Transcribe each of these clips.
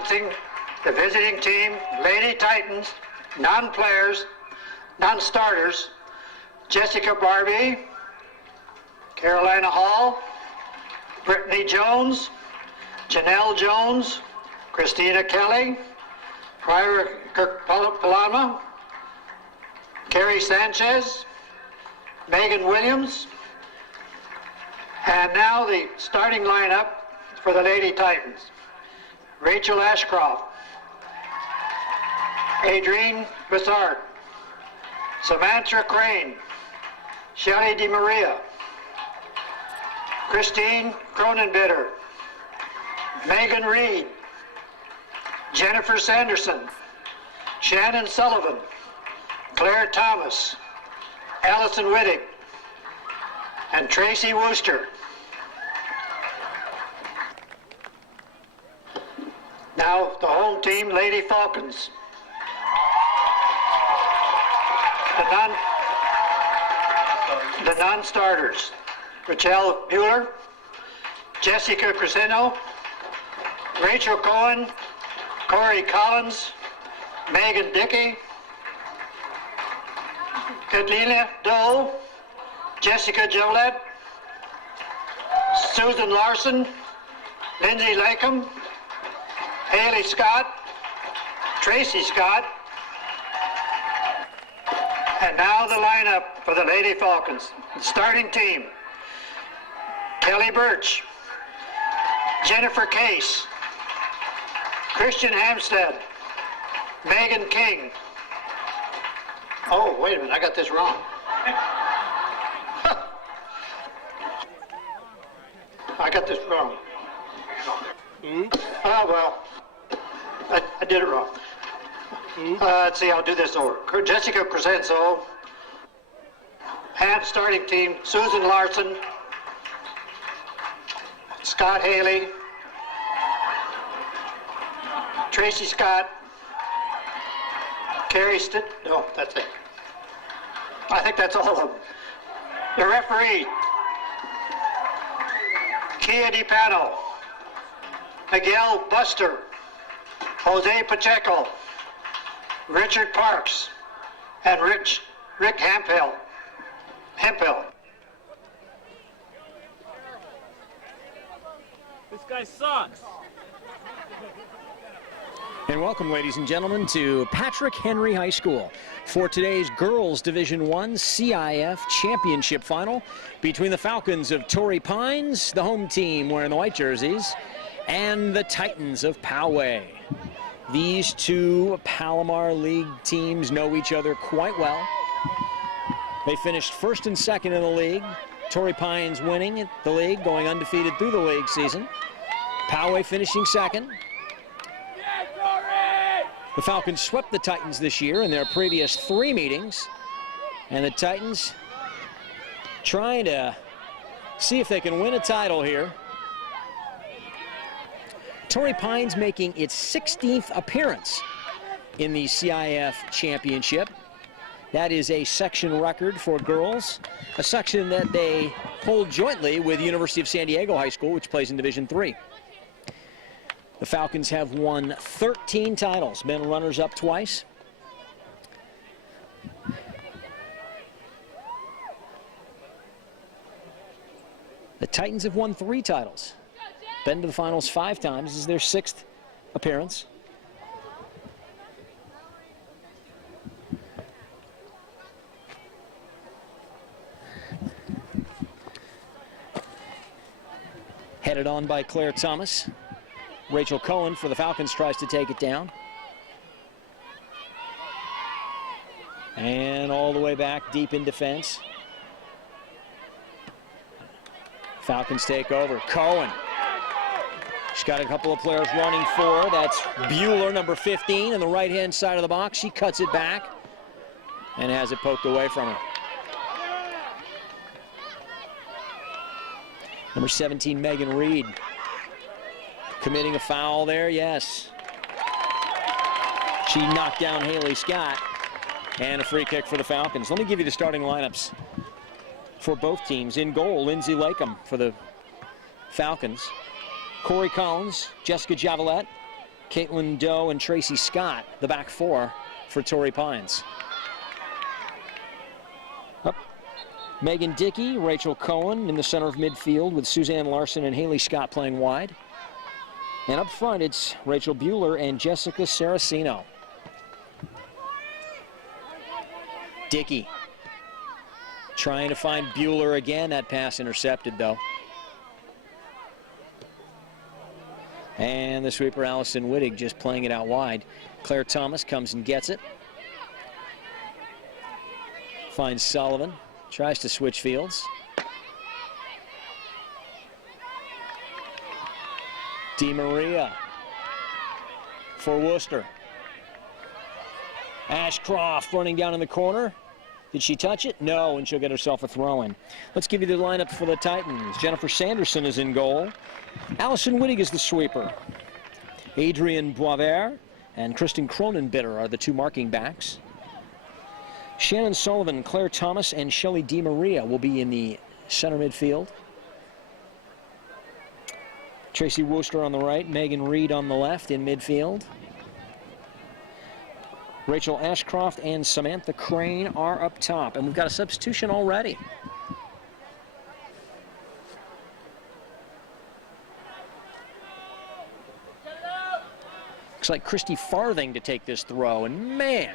announcing the visiting team, Lady Titans, non-players, non-starters, Jessica Barbie, Carolina Hall, Brittany Jones, Janelle Jones, Christina Kelly, Pryor Palama, Carrie Sanchez, Megan Williams, and now the starting lineup for the Lady Titans. Rachel Ashcroft, Adrienne Bessart, Samantha Crane, Shelley DeMaria, Christine Cronenbitter, Megan Reed, Jennifer Sanderson, Shannon Sullivan, Claire Thomas, Allison Wittig, and Tracy Wooster. Now the home team, Lady Falcons. The non-starters, Rachel Bueller, Jessica Cresceno, Rachel Cohen, Corey Collins, Megan Dickey, Catalina Dole, Jessica Jolette, Susan Larson, Lindsay Lakem, Haley Scott, Tracy Scott, and now the lineup for the Lady Falcons. The starting team, Kelly Birch, Jennifer Case, Christian Hampstead, Megan King. Oh, wait a minute, I got this wrong. I got this wrong. Oh, well, I did it wrong. Let's see, I'll do this over. Jessica Crescenzo, and starting team, Susan Larson, Scott Haley, Tracy Scott, Carrie no, that's it. I think that's all of them. The referee, Kia DiPano, Miguel Buster, Jose Pacheco, Richard Parks, and Rick Hempel. This guy sucks. And welcome, ladies and gentlemen, to Patrick Henry High School for today's Girls Division I CIF Championship Final between the Falcons of Torrey Pines, the home team wearing the white jerseys, and the Titans of Poway. These two Palomar League teams know each other quite well. They finished first and second in the league. Torrey Pines winning the league, going undefeated through the league season. Poway finishing second. The Falcons swept the Titans this year in their previous 3 meetings. And the Titans trying to see if they can win a title here. Torrey Pines making its 16th appearance in the CIF Championship. That is a section record for girls, a section that they hold jointly with University of San Diego High School, which plays in Division III. The Falcons have won 13 titles, been runners-up twice. The Titans have won 3 titles. Been to the finals 5 times. This is their 6th appearance. Headed on by Claire Thomas. Rachel Cohen for the Falcons tries to take it down. And all the way back deep in defense. Falcons take over. Cohen. She's got a couple of players running for her. That's Bueller, number 15, on the right-hand side of the box. She cuts it back and has it poked away from her. Number 17, Megan Reed. Committing a foul there, yes. She knocked down Haley Scott. And a free kick for the Falcons. Let me give you the starting lineups for both teams. In goal, Lindsay Lakem for the Falcons. Corey Collins, Jessica Javalette, Caitlin Doe and Tracy Scott, the back four for Torrey Pines. Up. Megan Dickey, Rachel Cohen in the center of midfield with Suzanne Larson and Haley Scott playing wide. And up front, it's Rachel Bueller and Jessica Saraceno. Dickey trying to find Bueller again. That pass intercepted, though. And the sweeper, Allison Wittig, just playing it out wide. Claire Thomas comes and gets it. Finds Sullivan. Tries to switch fields. DeMaria for Worcester. Ashcroft running down in the corner. Did she touch it? No, and she'll get herself a throw-in. Let's give you the lineup for the Titans. Jennifer Sanderson is in goal. Allison Wittig is the sweeper. Adrienne Boisvert and Kristen Cronenbitter are the two marking backs. Shannon Sullivan, Claire Thomas, and Shelley DeMaria will be in the center midfield. Tracy Worcester on the right, Megan Reed on the left in midfield. Rachel Ashcroft and Samantha Crane are up top, and we've got a substitution already. Looks like Christy Farthing to take this throw, and man,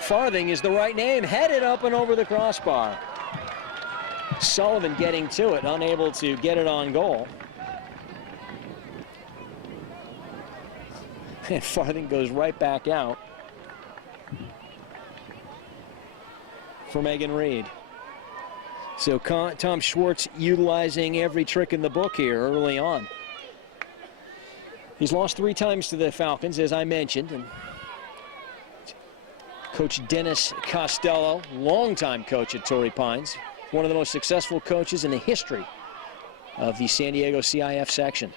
Farthing is the right name, headed up and over the crossbar. Sullivan getting to it, unable to get it on goal. And Farthing goes right back out for Megan Reed. So Tom Schwartz utilizing every trick in the book here early on. He's lost 3 times to the Falcons, as I mentioned. And Coach Dennis Costello, longtime coach at Torrey Pines, one of the most successful coaches in the history of the San Diego CIF section.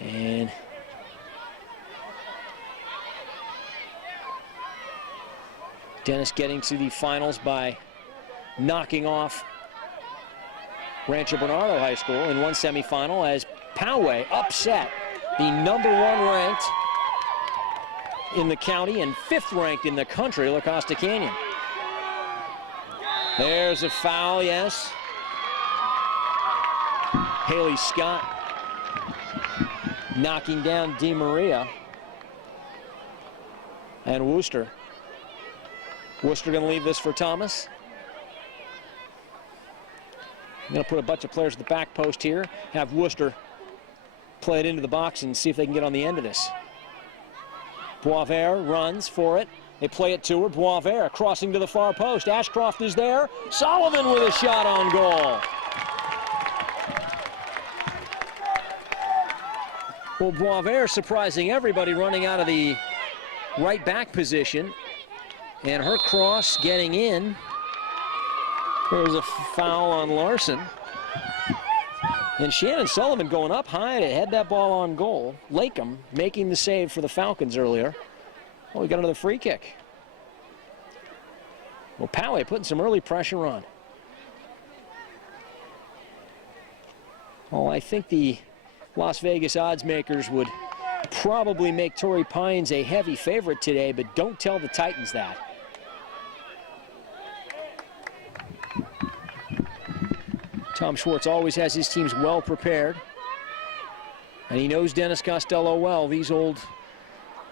And Dennis getting to the finals by knocking off Rancho Bernardo High School in one semifinal as Poway upset the #1 ranked in the county and 5th ranked in the country, La Costa Canyon. There's a foul, yes. Haley Scott knocking down DeMaria. And Worcester going to leave this for Thomas. I'm going to put a bunch of players at the back post here, have Worcester play it into the box and see if they can get on the end of this. Boisvert runs for it. They play it to her. Boisvert crossing to the far post. Ashcroft is there. Sullivan with a shot on goal. Well, Boisvert surprising everybody, running out of the right back position. And her cross getting in. There's a foul on Larson. And Shannon Sullivan going up high to head that ball on goal. Lakem making the save for the Falcons earlier. Oh, we got another free kick. Well, Poway putting some early pressure on. Oh, I think the Las Vegas odds makers would probably make Torrey Pines a heavy favorite today, but don't tell the Titans that. Tom Schwartz always has his teams well prepared. And he knows Dennis Costello well. These old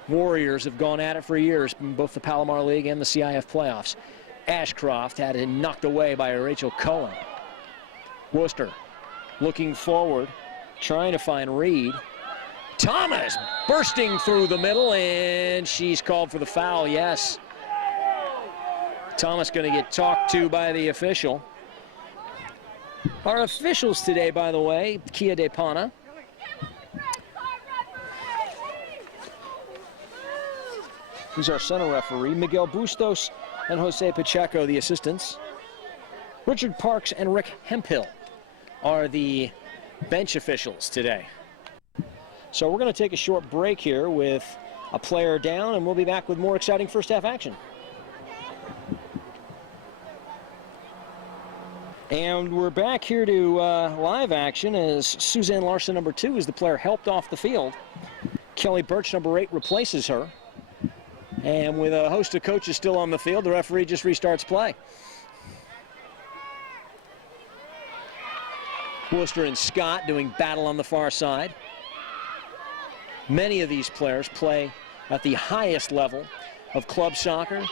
Warriors have gone at it for years in both the Palomar League and the CIF playoffs. Ashcroft had it knocked away by Rachel Cohen. Worcester looking forward, trying to find Reed. Thomas bursting through the middle, and she's called for the foul, yes. Thomas going to get talked to by the official. Our officials today, by the way, Kia De Pana. He's our center referee. Miguel Bustos and Jose Pacheco, the assistants. Richard Parks and Rick Hemphill are the bench officials today. So we're going to take a short break here with a player down, and we'll be back with more exciting first half action. And we're back here to live action as Suzanne Larson, #2, is the player helped off the field. Kelly Birch, number 8, replaces her. And with a host of coaches still on the field, the referee just restarts play. Worcester and Scott doing battle on the far side. Many of these players play at the highest level of club soccer.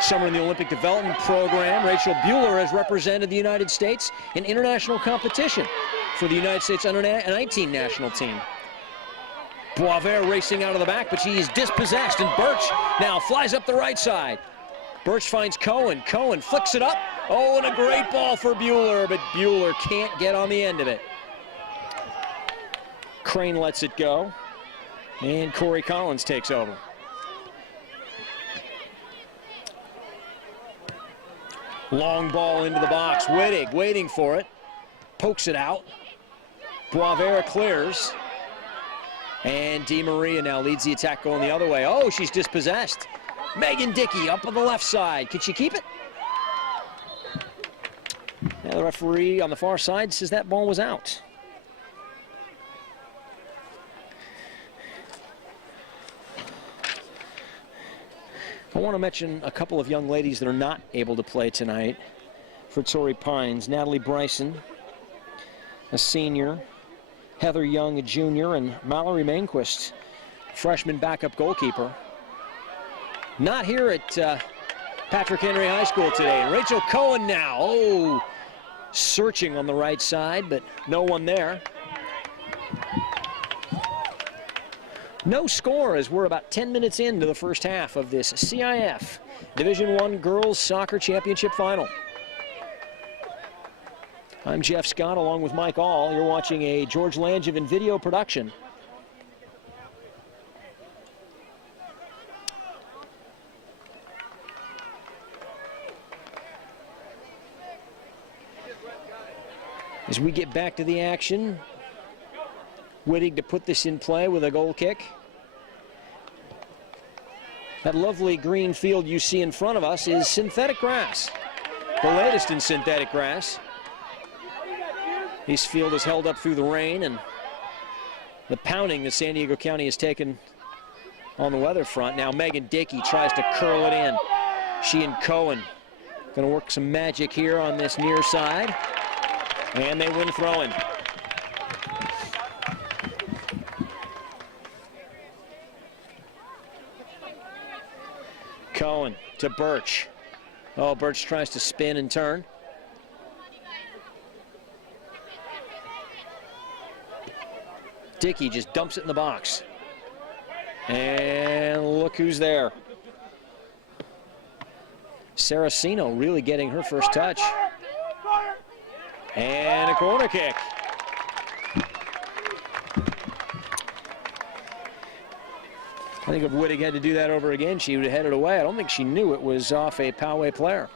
Some are in the Olympic Development Program. Rachel Bueller has represented the United States in international competition for the United States Under-19 national team. Boisvert racing out of the back, but she is dispossessed, and Birch now flies up the right side. Birch finds Cohen. Cohen flicks it up. Oh, and a great ball for Bueller, but Bueller can't get on the end of it. Crane lets it go, and Corey Collins takes over. Long ball into the box. Wittig waiting for it. Pokes it out. Boisvert clears. And Di Maria now leads the attack going the other way. Oh, she's dispossessed. Megan Dickey up on the left side. Can she keep it? Now the referee on the far side says that ball was out. I want to mention a couple of young ladies that are not able to play tonight for Torrey Pines. Natalie Bryson, a senior. Heather Young, a junior, and Mallory Mainquist, freshman backup goalkeeper. Not here at Patrick Henry High School today. And Rachel Cohen now, oh, searching on the right side, but no one there. No score as we're about 10 minutes into the first half of this CIF Division I Girls Soccer Championship Final. I'm Jeff Scott along with Mike All. You're watching a George Langevin video production. As we get back to the action, Wittig to put this in play with a goal kick. That lovely green field you see in front of us is synthetic grass, the latest in synthetic grass. This field is held up through the rain and the pounding that San Diego County has taken on the weather front. Now Megan Dickey tries to curl it in. She and Cohen going to work some magic here on this near side. And they win throwing. Cohen to Birch. Oh, Birch tries to spin and turn. Dickey just dumps it in the box. And look who's there. Saraceno really getting her first touch. And a corner kick. I think if Wittig had to do that over again, she would have headed away. I don't think she knew it was off a Poway player.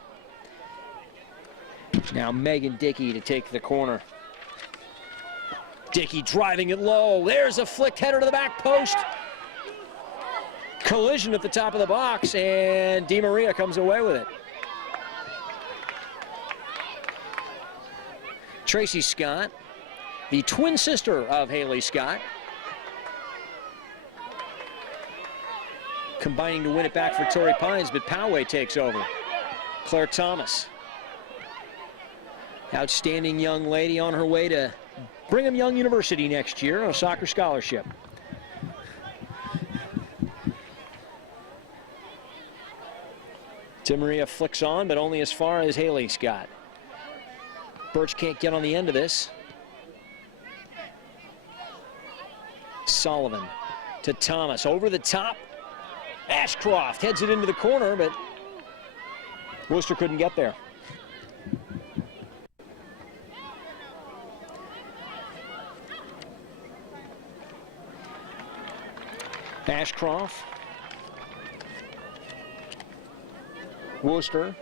Now Megan Dickey to take the corner. Dickey driving it low. There's a flicked header to the back post. Collision at the top of the box, and Di Maria comes away with it. Tracy Scott, the twin sister of Haley Scott, combining to win it back for Torrey Pines, but Poway takes over. Claire Thomas, outstanding young lady on her way to Brigham Young University next year on a soccer scholarship. Di Maria flicks on, but only as far as Haley Scott. Birch can't get on the end of this. Sullivan to Thomas, over the top. Ashcroft heads it into the corner, but Worcester couldn't get there. Ashcroft, Worcester,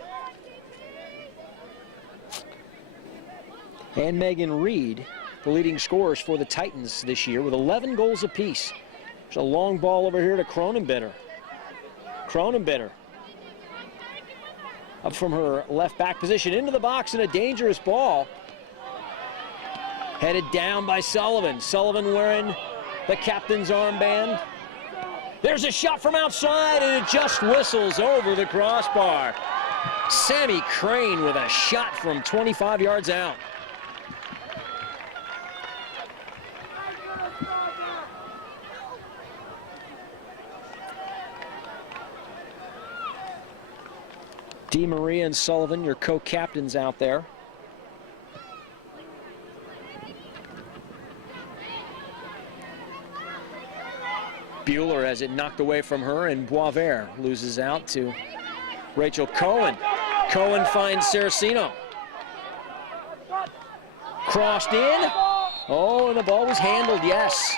and Megan Reed, the leading scorers for the Titans this year with 11 goals apiece. There's a long ball over here to Cronenbitter. Cronenbitter up from her left back position into the box, and a dangerous ball. Headed down by Sullivan. Sullivan wearing the captain's armband. There's a shot from outside, and it just whistles over the crossbar. Sammy Crane with a shot from 25 yards out. DeMaria and Sullivan, your co-captains out there. Bueller has it knocked away from her, and Boisvert loses out to Rachel Cohen. Cohen finds Saraceno. Crossed in. Oh, and the ball was handled, yes.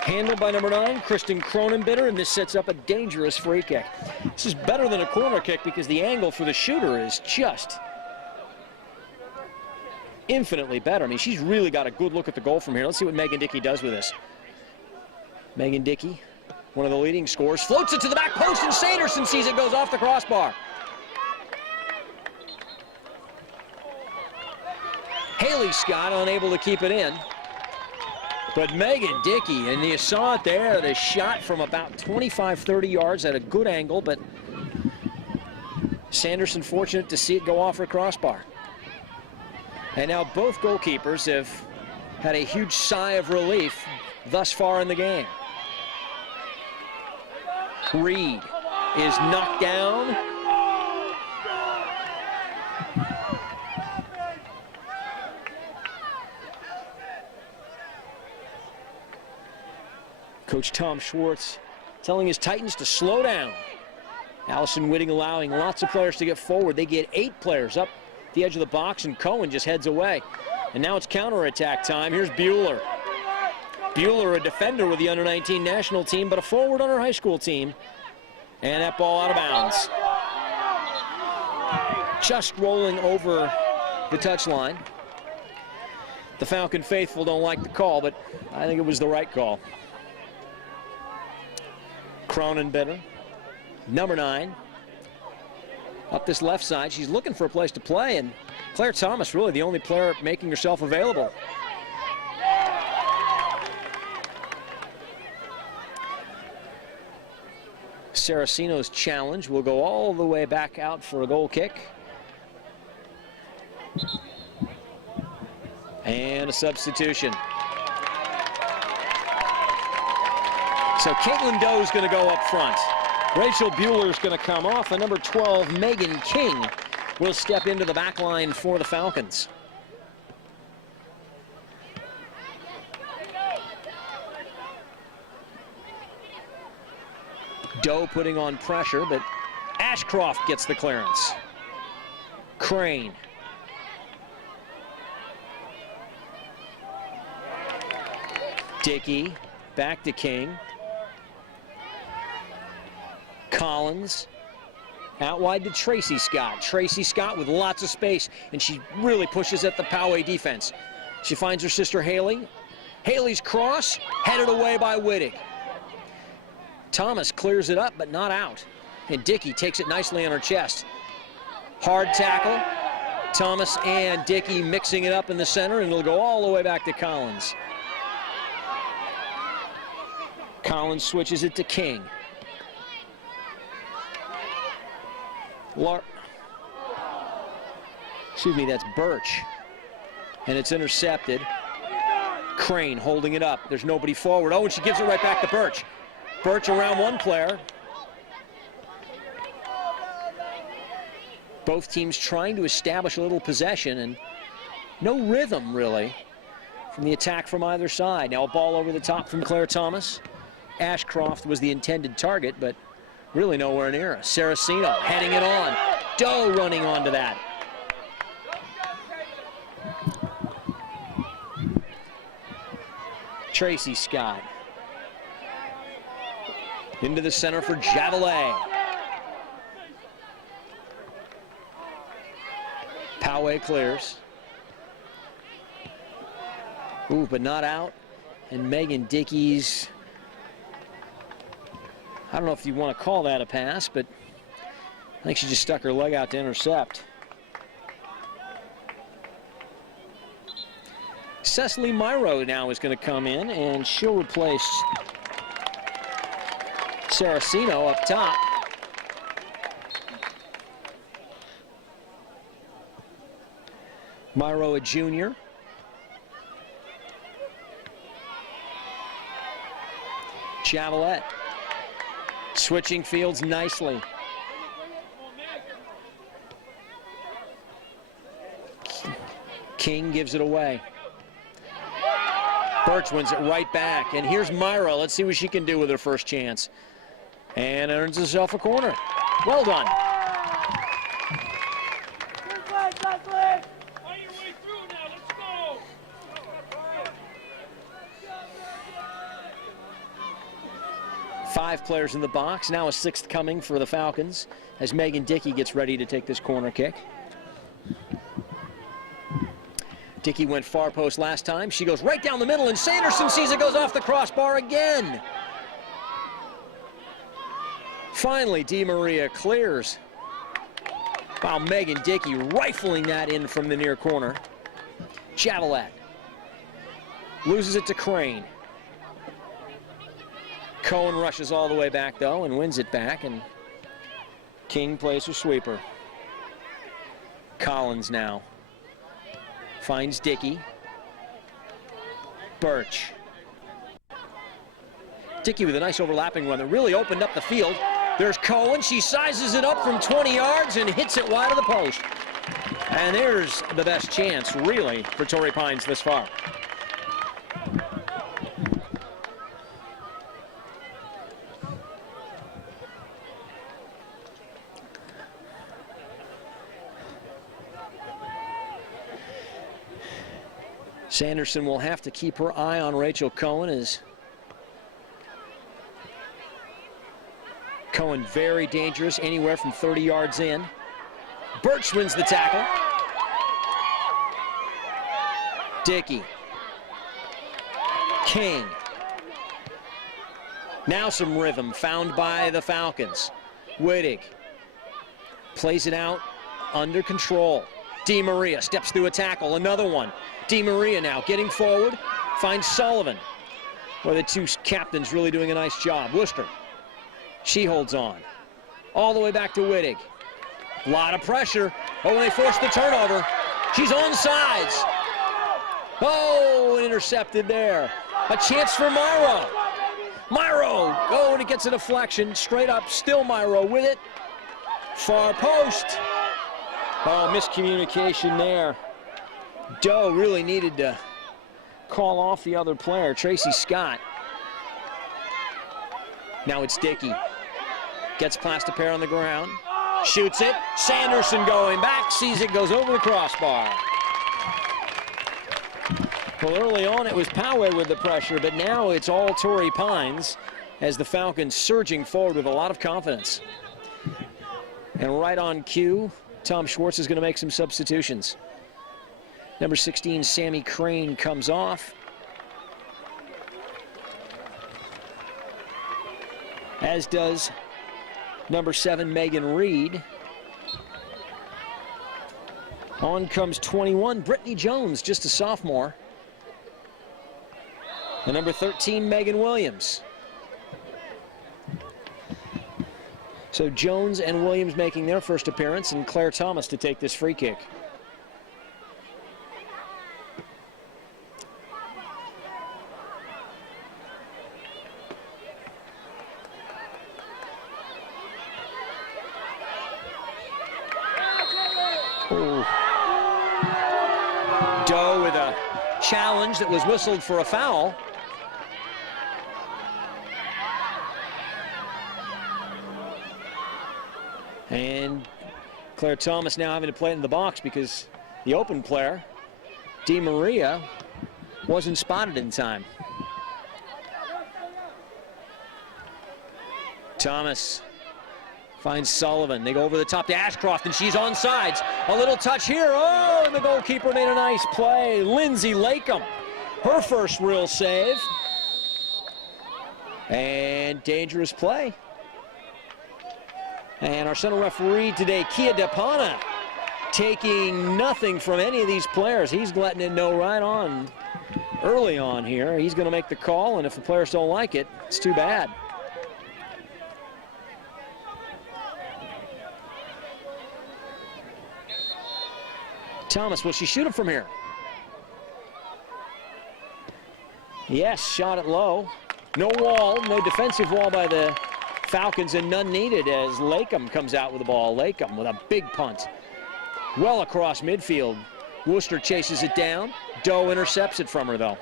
Handled by number 9, Kristen Cronenbitter, and this sets up a dangerous free kick. This is better than a corner kick because the angle for the shooter is just infinitely better. I mean, she's really got a good look at the goal from here. Let's see what Megan Dickey does with this. Megan Dickey, one of the leading scorers, floats it to the back post, and Sanderson sees it, goes off the crossbar. Haley Scott unable to keep it in. But Megan Dickey, and you saw it there, the shot from about 25-30 yards at a good angle, but Sanderson fortunate to see it go off her crossbar. And now both goalkeepers have had a huge sigh of relief thus far in the game. Reed is knocked down. Coach Tom Schwartz telling his Titans to slow down. Allison Whitting allowing lots of players to get forward. They get 8 players up the edge of the box, and Cohen just heads away. And now it's counterattack time. Here's Bueller. Bueller, a defender with the under-19 national team, but a forward on her high school team. And that ball out of bounds. Just rolling over the touchline. The Falcon faithful don't like the call, but I think it was the right call. Cronenbitter, number 9, up this left side. She's looking for a place to play, and Claire Thomas really the only player making herself available. Saraceno's challenge will go all the way back out for a goal kick. And a substitution. So Caitlin Doe's going to go up front. Rachel Bueller's going to come off, and number 12, Megan King, will step into the back line for the Falcons. Doe putting on pressure, but Ashcroft gets the clearance. Crane. Dickey, back to King. Collins, out wide to Tracy Scott. Tracy Scott with lots of space, and she really pushes at the Poway defense. She finds her sister Haley. Haley's cross, headed away by Whitting. Thomas clears it up, but not out. And Dickey takes it nicely on her chest. Hard tackle. Thomas and Dickey mixing it up in the center, and it'll go all the way back to Collins. Collins switches it to King. That's Birch. And it's intercepted. Crane holding it up. There's nobody forward. Oh, and she gives it right back to Birch. Birch around one player. Both teams trying to establish a little possession, and no rhythm, really, from the attack from either side. Now a ball over the top from Claire Thomas. Ashcroft was the intended target, but really nowhere near us. Saraceno heading it on. Doe running onto that. Tracy Scott. Into the center for Javelet. Poway clears. Ooh, but not out. And Megan Dickey's, I don't know if you want to call that a pass, but I think she just stuck her leg out to intercept. Cecily Myro now is going to come in, and she'll replace Saraceno up top. Myro, a junior. Chavalette switching fields nicely. King gives it away. Birch wins it right back. And here's Myra. Let's see what she can do with her first chance. And earns herself a corner. Well done. Five players in the box. Now a sixth coming for the Falcons as Megan Dickey gets ready to take this corner kick. Dickey went far post last time. She goes right down the middle, and Sanderson sees it, goes off the crossbar again. Finally, DiMaria clears. Wow, Megan Dickey rifling that in from the near corner. Chavalette loses it to Crane. Cohen rushes all the way back, though, and wins it back, and King plays her sweeper. Collins now finds Dickey. Birch. Dickey with a nice overlapping run that really opened up the field. There's Cohen. She sizes it up from 20 yards and hits it wide of the post. And there's the best chance, really, for Torrey Pines this far. Sanderson will have to keep her eye on Rachel Cohen as Cohen very dangerous, anywhere from 30 yards in. Birch wins the tackle. Dickey. King. Now some rhythm found by the Falcons. Wittig plays it out under control. DiMaria steps through a tackle, another one. DiMaria now getting forward, finds Sullivan. Well, the two captains really doing a nice job. Worcester, she holds on. All the way back to Wittig. A lot of pressure. Oh, and they force the turnover. She's onside. Oh, intercepted there. A chance for Myro. Myro, oh, and it gets a deflection. Straight up, still Myro with it. Far post. Oh, miscommunication there. Doe really needed to call off the other player, Tracy Scott. Now it's Dickey. Gets Plastipair on the ground. Shoots it. Sanderson going back. Sees it. Goes over the crossbar. Well, early on it was Poway with the pressure, but now it's all Torrey Pines as the Falcons surging forward with a lot of confidence. And right on cue, Tom Schwartz is going to make some substitutions. Number 16, Sammy Crane, comes off. As does number 7, Megan Reed. On comes 21, Brittany Jones, just a sophomore. And number 13, Megan Williams. So Jones and Williams making their first appearance, and Claire Thomas to take this free kick. Ooh. Doe with a challenge that was whistled for a foul. And Claire Thomas now having to play it in the box because the open player, DiMaria, wasn't spotted in time. Thomas finds Sullivan. They go over the top to Ashcroft, and she's onside. A little touch here. Oh, and the goalkeeper made a nice play. Lindsay Lakem, her first real save. And dangerous play. And our center referee today, Kia Depana, taking nothing from any of these players. He's letting it know right on early on here. He's going to make the call, and if the players don't like it, it's too bad. Thomas, will she shoot him from here? Yes, shot it low. No wall, no defensive wall by the Falcons, and none needed as Lakem comes out with the ball. Lakem with a big punt. Well across midfield. Worcester chases it down. Doe intercepts it from her, though.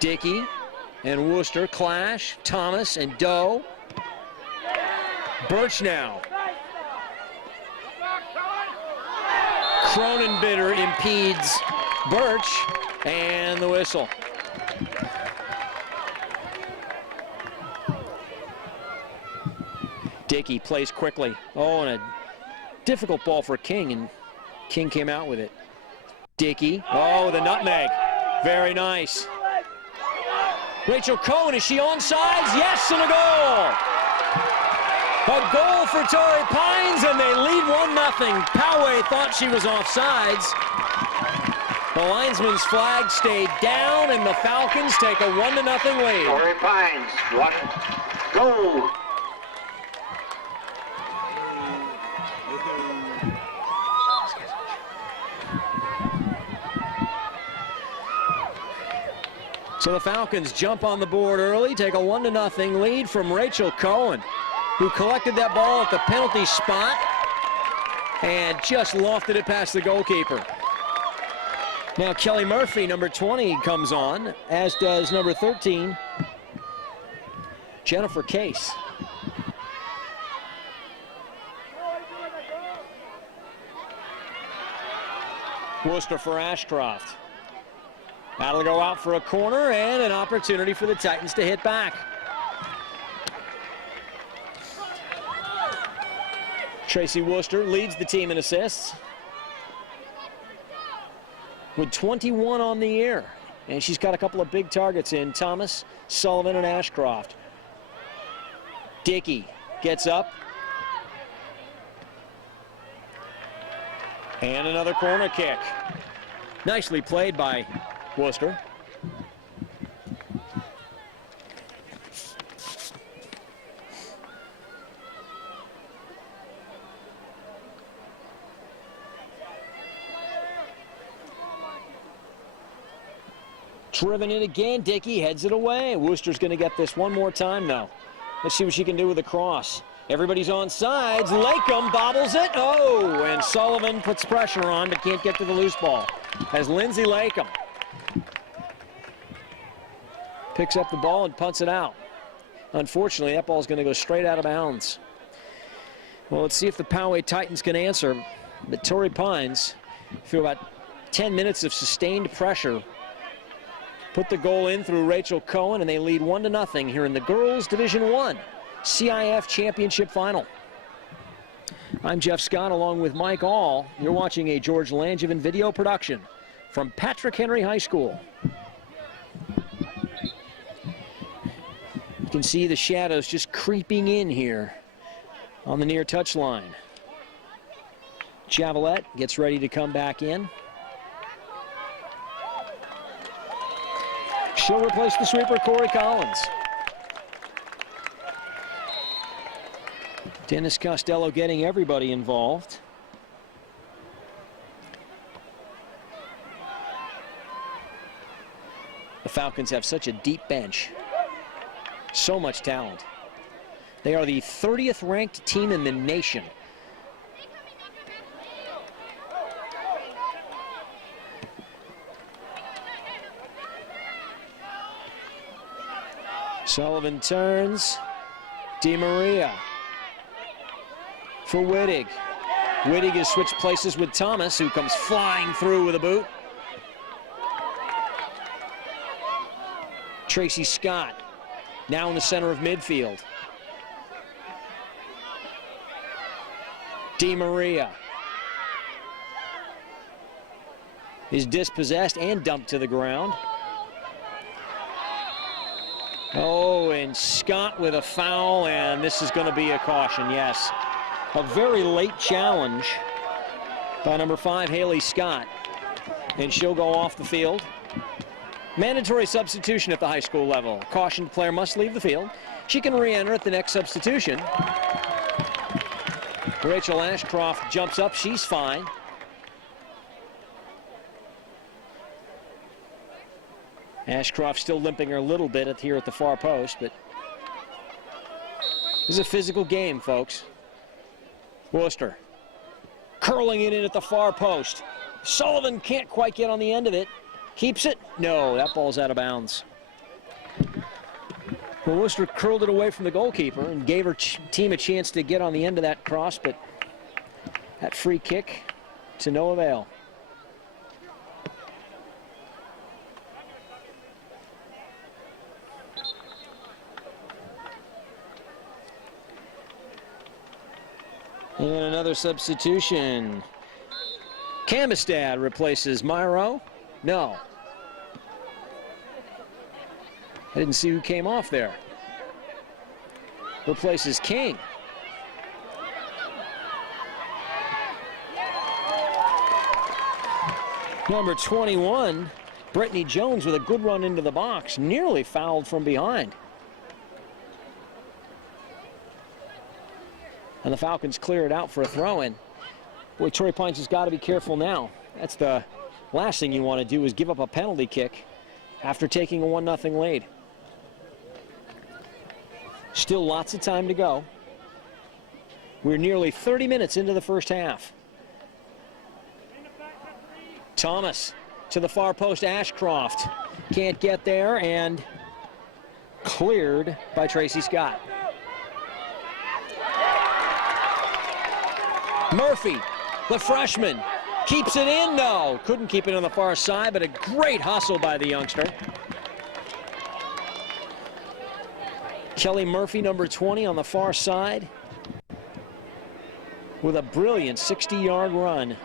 Dickey and Worcester clash. Thomas and Doe. Birch now. Cronenbitter impedes Birch, and the whistle. Dickey plays quickly. Oh, and a difficult ball for King, and King came out with it. Dickey, oh, the nutmeg. Very nice. Rachel Cohen, is she onside? Yes, and a goal. A goal for Torrey Pines, and they lead 1-0. Poway thought she was offsides. The linesman's flag stayed down, and the Falcons take a 1-0 lead. Torrey Pines, 1 goal. So the Falcons jump on the board early, take a 1-0 lead from Rachel Cohen, who collected that ball at the penalty spot and just lofted it past the goalkeeper. Now Kelly Murphy, number 20, comes on, as does number 13, Jennifer Case. Worcester for Ashcroft. That'll go out for a corner and an opportunity for the Titans to hit back. Tracy Worcester leads the team in assists with 21 on the year. And she's got a couple of big targets in Thomas, Sullivan, and Ashcroft. Dickey gets up. And another corner kick. Nicely played by Worcester. Driven in again. Dickey heads it away. Worcester's going to get this one more time now. Let's see what she can do with the cross. Everybody's on sides. Lakem bobbles it. Oh, and Sullivan puts pressure on but can't get to the loose ball. As Lindsay Lakem picks up the ball and punts it out. Unfortunately, that ball is going to go straight out of bounds. Well, let's see if the Poway Titans can answer. But Torrey Pines, through about 10 minutes of sustained pressure, put the goal in through Rachel Cohen, and they lead 1-0 here in the Girls Division I CIF Championship Final. I'm Jeff Scott along with Mike All. You're watching a George Langevin video production from Patrick Henry High School. You can see the shadows just creeping in here on the near touchline. Javelette gets ready to come back in. She'll replace the sweeper, Corey Collins. Dennis Costello getting everybody involved. The Falcons have such a deep bench. So much talent. They are the 30th ranked team in the nation. Sullivan turns. DeMaria for Wittig. Wittig has switched places with Thomas, who comes flying through with a boot. Tracy Scott now in the center of midfield. DeMaria is dispossessed and dumped to the ground. Oh, and Scott with a foul, and this is going to be a caution, yes. A very late challenge by number 5, Haley Scott. And she'll go off the field. Mandatory substitution at the high school level. Cautioned player must leave the field. She can re-enter at the next substitution. Rachel Ashcroft jumps up. She's fine. Ashcroft still limping her a little bit here at the far post, but this is a physical game, folks. Worcester curling it in at the far post. Sullivan can't quite get on the end of it. Keeps it? No, that ball's out of bounds. Well, Worcester curled it away from the goalkeeper and gave her team a chance to get on the end of that cross, but that free kick to no avail. And another substitution. Camistad replaces Myro. No. I didn't see who came off there. Replaces King. Number 21, Brittany Jones with a good run into the box. Nearly fouled from behind. And the Falcons clear it out for a throw-in. Boy, Torrey Pines has got to be careful now. That's the last thing you want to do, is give up a penalty kick after taking a 1-0 lead. Still lots of time to go. We're nearly 30 minutes into the first half. Thomas to the far post, Ashcroft. Can't get there, and cleared by Tracy Scott. Murphy, the freshman, keeps it in. No, couldn't keep it on the far side, but a great hustle by the youngster. Kelly Murphy, number 20, on the far side with a brilliant 60-yard run.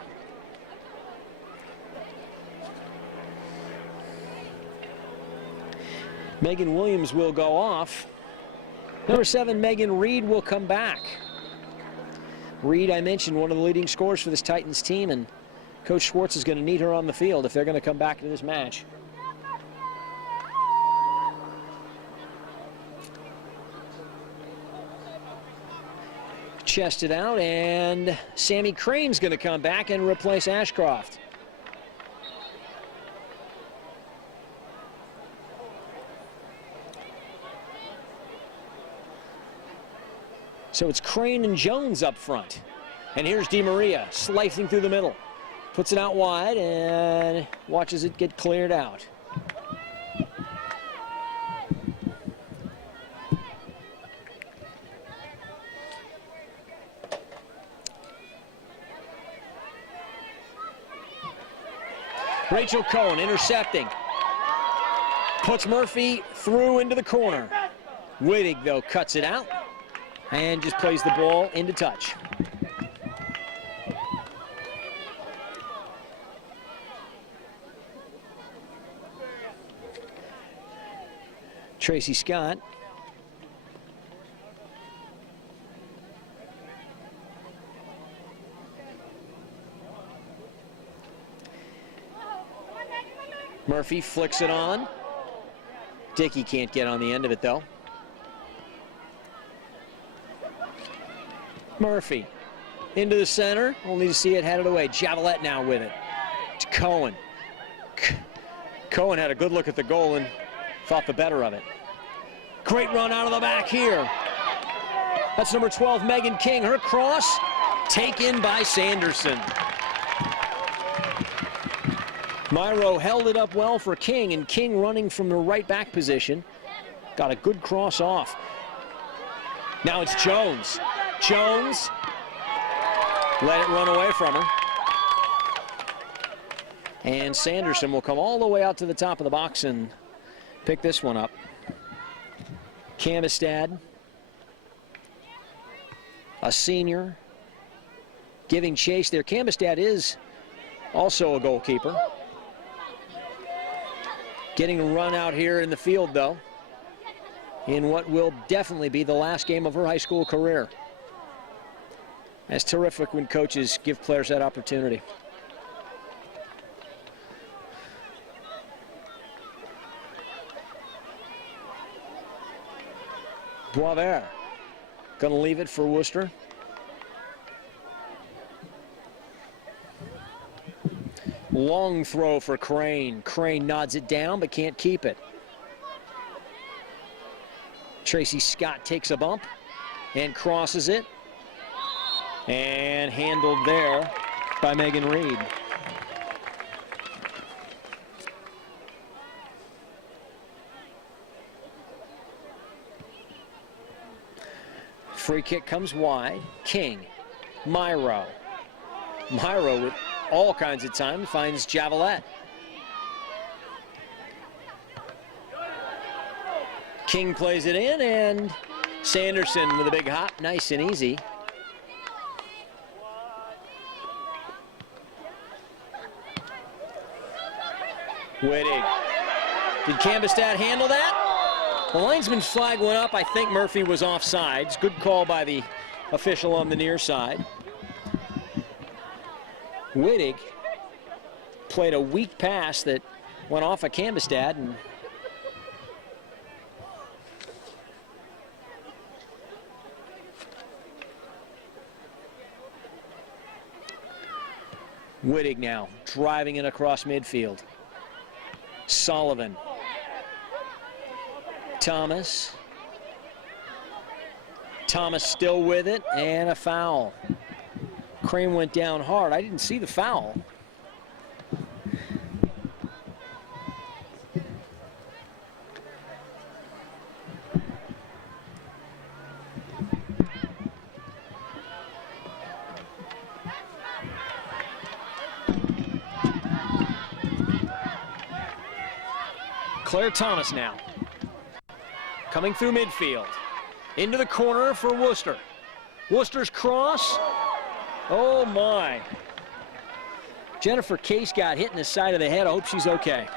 Megan Williams will go off. Number 7, Megan Reed, will come back. Reed, I mentioned, one of the leading scorers for this Titans team, and Coach Schwartz is going to need her on the field if they're going to come back to this match. Chested out, and Sammy Crane's going to come back and replace Ashcroft. So it's Crane and Jones up front. And here's DeMaria slicing through the middle. Puts it out wide and watches it get cleared out. Rachel Cohen intercepting. Puts Murphy through into the corner. Wittig, though, cuts it out and just plays the ball into touch. Tracy Scott. Murphy flicks it on. Dickey can't get on the end of it, though. Murphy into the center, only to see it headed away. Javelette now with it. To Cohen. Cohen had a good look at the goal and thought the better of it. Great run out of the back here. That's number 12, Megan King. Her cross taken by Sanderson. Myro held it up well for King, and King running from the right back position. Got a good cross off. Now it's Jones. Jones let it run away from her. And Sanderson will come all the way out to the top of the box and pick this one up. Camistad, a senior, giving chase there. Camistad is also a goalkeeper. Getting a run out here in the field, though, in what will definitely be the last game of her high school career. That's terrific when coaches give players that opportunity. Poway going to leave it for Worcester. Long throw for Crane. Crane nods it down but can't keep it. Tracy Scott takes a bump and crosses it. And handled there by Megan Reed. Free kick comes wide. King. Myro. Myro with all kinds of time finds Javelette. King plays it in, and Sanderson with a big hop. Nice and easy. Wittig. Did Cambistad handle that? The linesman's flag went up. I think Murphy was offsides. Good call by the official on the near side. Wittig played a weak pass that went off of Cambistad, and Wittig now driving it across midfield. Sullivan. Thomas. Thomas still with it, and a foul. Crane went down hard. I didn't see the foul. Claire Thomas now. Coming through midfield. Into the corner for Worcester. Worcester's cross. Oh my. Jennifer Case got hit in the side of the head. I hope she's okay.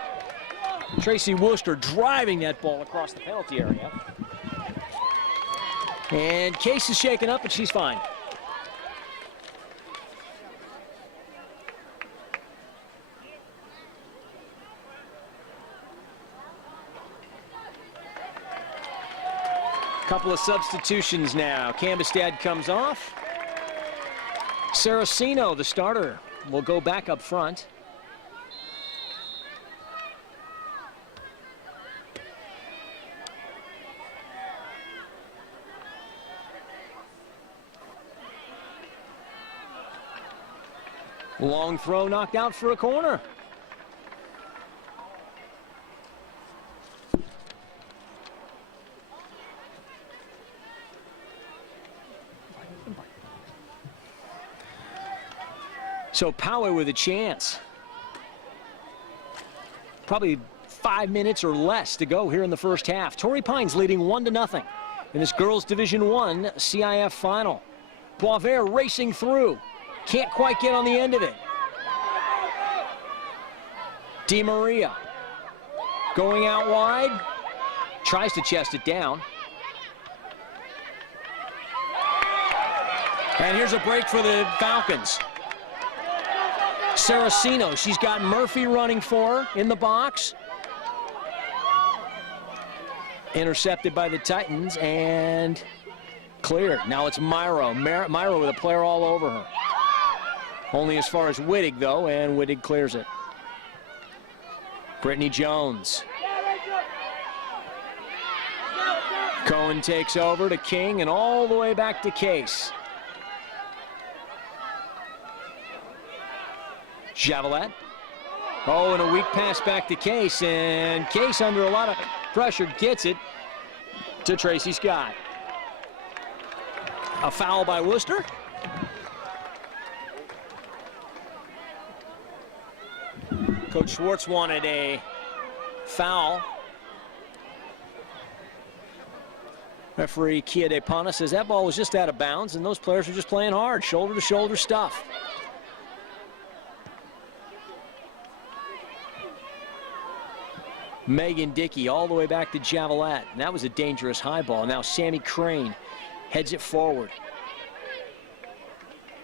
Tracy Worcester driving that ball across the penalty area. And Case is shaken up, but she's fine. Couple of substitutions now. Cambistad comes off. Saraceno, the starter, will go back up front. Long throw knocked out for a corner. So Poway with a chance. Probably 5 minutes or less to go here in the first half. Torrey Pines leading 1-0 in this girls Division I CIF final. Poway racing through. Can't quite get on the end of it. Di Maria going out wide. Tries to chest it down. And here's a break for the Falcons. Saraceno, she's got Murphy running for her in the box. Intercepted by the Titans and cleared. Now it's Myro. Myro with a player all over her. Only as far as Wittig, though, and Wittig clears it. Brittany Jones. Cohen takes over to King and all the way back to Case. Javelette. Oh, and a weak pass back to Case, and Case under a lot of pressure gets it to Tracy Scott. A foul by Worcester. Coach Schwartz wanted a foul. Referee Kia De Pana says that ball was just out of bounds, and those players are just playing hard, shoulder-to-shoulder stuff. Megan Dickey all the way back to Javelette. And that was a dangerous high ball. Now Sammy Crane heads it forward.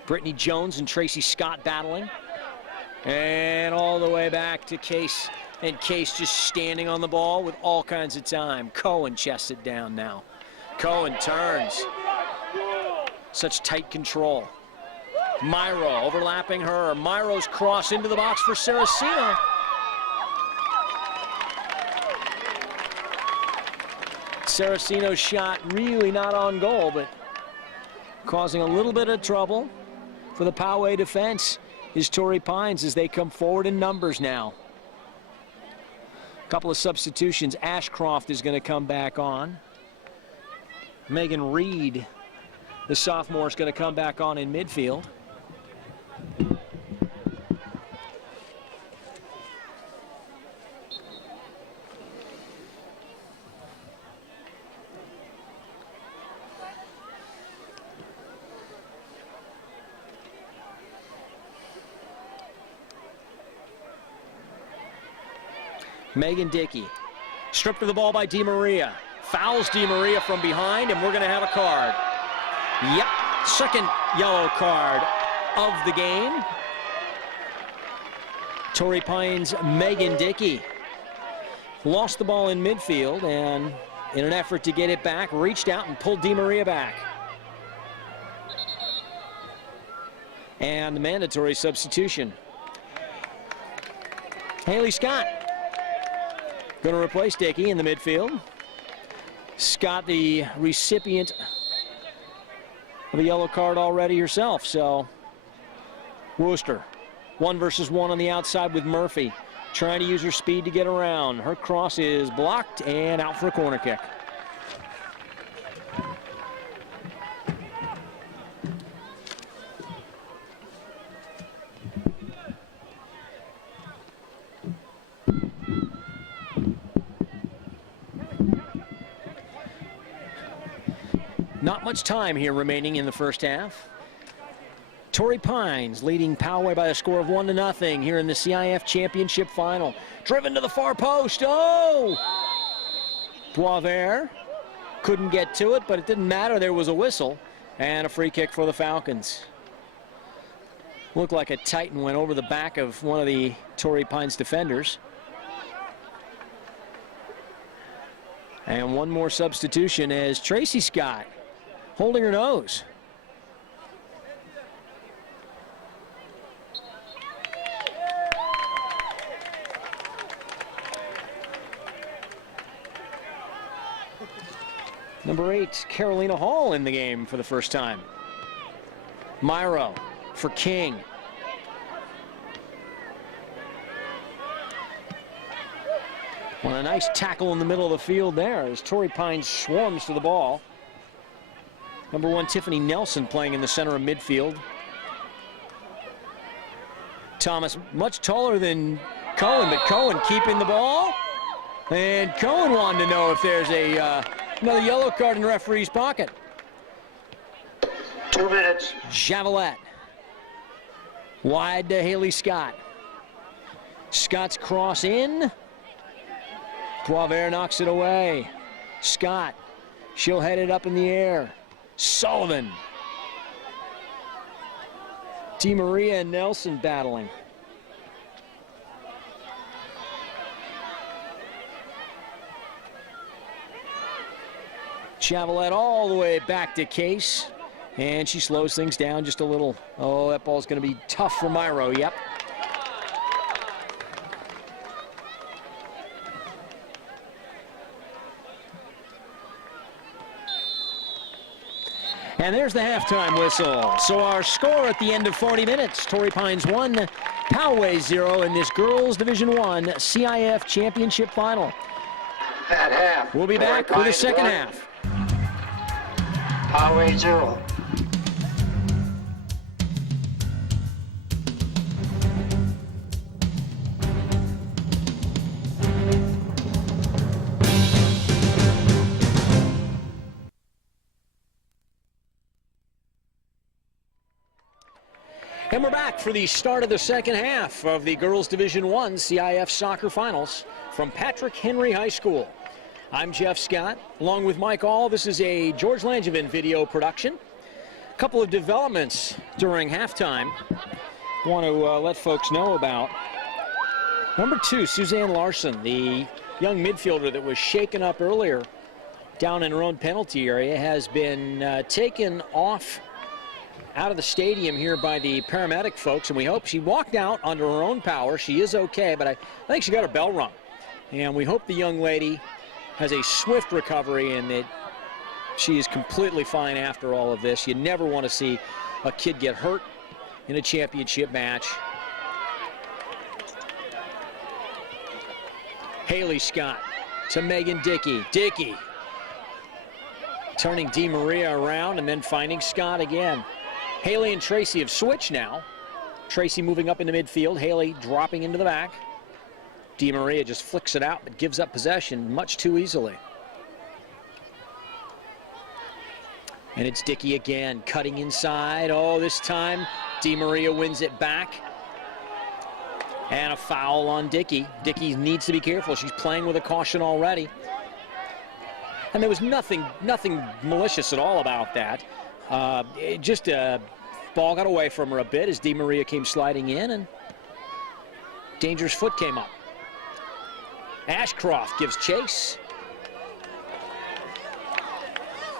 Brittany Jones and Tracy Scott battling. And all the way back to Case. And Case just standing on the ball with all kinds of time. Cohen chests it down now. Cohen turns. Such tight control. Myro overlapping her. Myro's cross into the box for Saraceno. Saraceno's shot really not on goal, but causing a little bit of trouble for the Poway defense is Torrey Pines as they come forward in numbers now. A couple of substitutions. Ashcroft is going to come back on. Megan Reed, the sophomore, is going to come back on in midfield. Megan Dickey, stripped of the ball by DiMaria. Fouls DiMaria from behind, and we're going to have a card. Yep, second yellow card of the game. Torrey Pines' Megan Dickey lost the ball in midfield, and in an effort to get it back, reached out and pulled DiMaria back. And the mandatory substitution. Haley Scott going to replace Dickey in the midfield. Scott, the recipient of a yellow card already herself, so Worcester, 1 versus 1 on the outside with Murphy, trying to use her speed to get around. Her cross is blocked and out for a corner kick. Not much time here remaining in the first half. Torrey Pines leading Poway by a score of 1-0 here in the CIF Championship Final. Driven to the far post. Oh! Boisvert couldn't get to it, but it didn't matter. There was a whistle and a free kick for the Falcons. Looked like a Titan went over the back of one of the Torrey Pines defenders. And one more substitution as Tracy Scott holding her nose. Number 8, Carolina Hall in the game for the first time. Myro for King. Well, a nice tackle in the middle of the field there as Torrey Pines swarms to the ball. Number 1, Tiffany Nelson playing in the center of midfield. Thomas much taller than Cohen, but Cohen keeping the ball. And Cohen wanted to know if there's another yellow card in the referee's pocket. 2 minutes. Javelette. Wide to Haley Scott. Scott's cross in. Boisvert knocks it away. Scott, she'll head it up in the air. Sullivan. DiMaria and Nelson battling. Javelette all the way back to Case. And she slows things down just a little. Oh, that ball's going to be tough for Myro. Yep. And there's the halftime whistle. So our score at the end of 40 minutes, Torrey Pines 1, Poway 0 in this Girls Division 1 CIF Championship Final. At half. We'll be back with the second half. Poway 0. And we're back for the start of the second half of the Girls Division 1 CIF Soccer Finals from Patrick Henry High School. I'm Jeff Scott, along with Mike All. This is a George Langevin video production. Couple of developments during halftime. Want to let folks know about. Number 2, Suzanne Larson, the young midfielder that was shaken up earlier down in her own penalty area, has been taken off out of the stadium here by the paramedic folks, and we hope she walked out under her own power. She is okay, but I think she got her bell rung. And we hope the young lady has a swift recovery and that she is completely fine after all of this. You never want to see a kid get hurt in a championship match. Haley Scott to Megan Dickey. Dickey turning DiMaria around and then finding Scott again. Haley and Tracy have switched now. Tracy moving up into midfield. Haley dropping into the back. DiMaria just flicks it out but gives up possession much too easily. And it's Dickey again, cutting inside. Oh, this time DiMaria wins it back. And a foul on Dickey. Dickey needs to be careful. She's playing with a caution already. And there was nothing malicious at all about that. Just a ball got away from her a bit as DiMaria came sliding in, and Danger's foot came up. Ashcroft gives chase.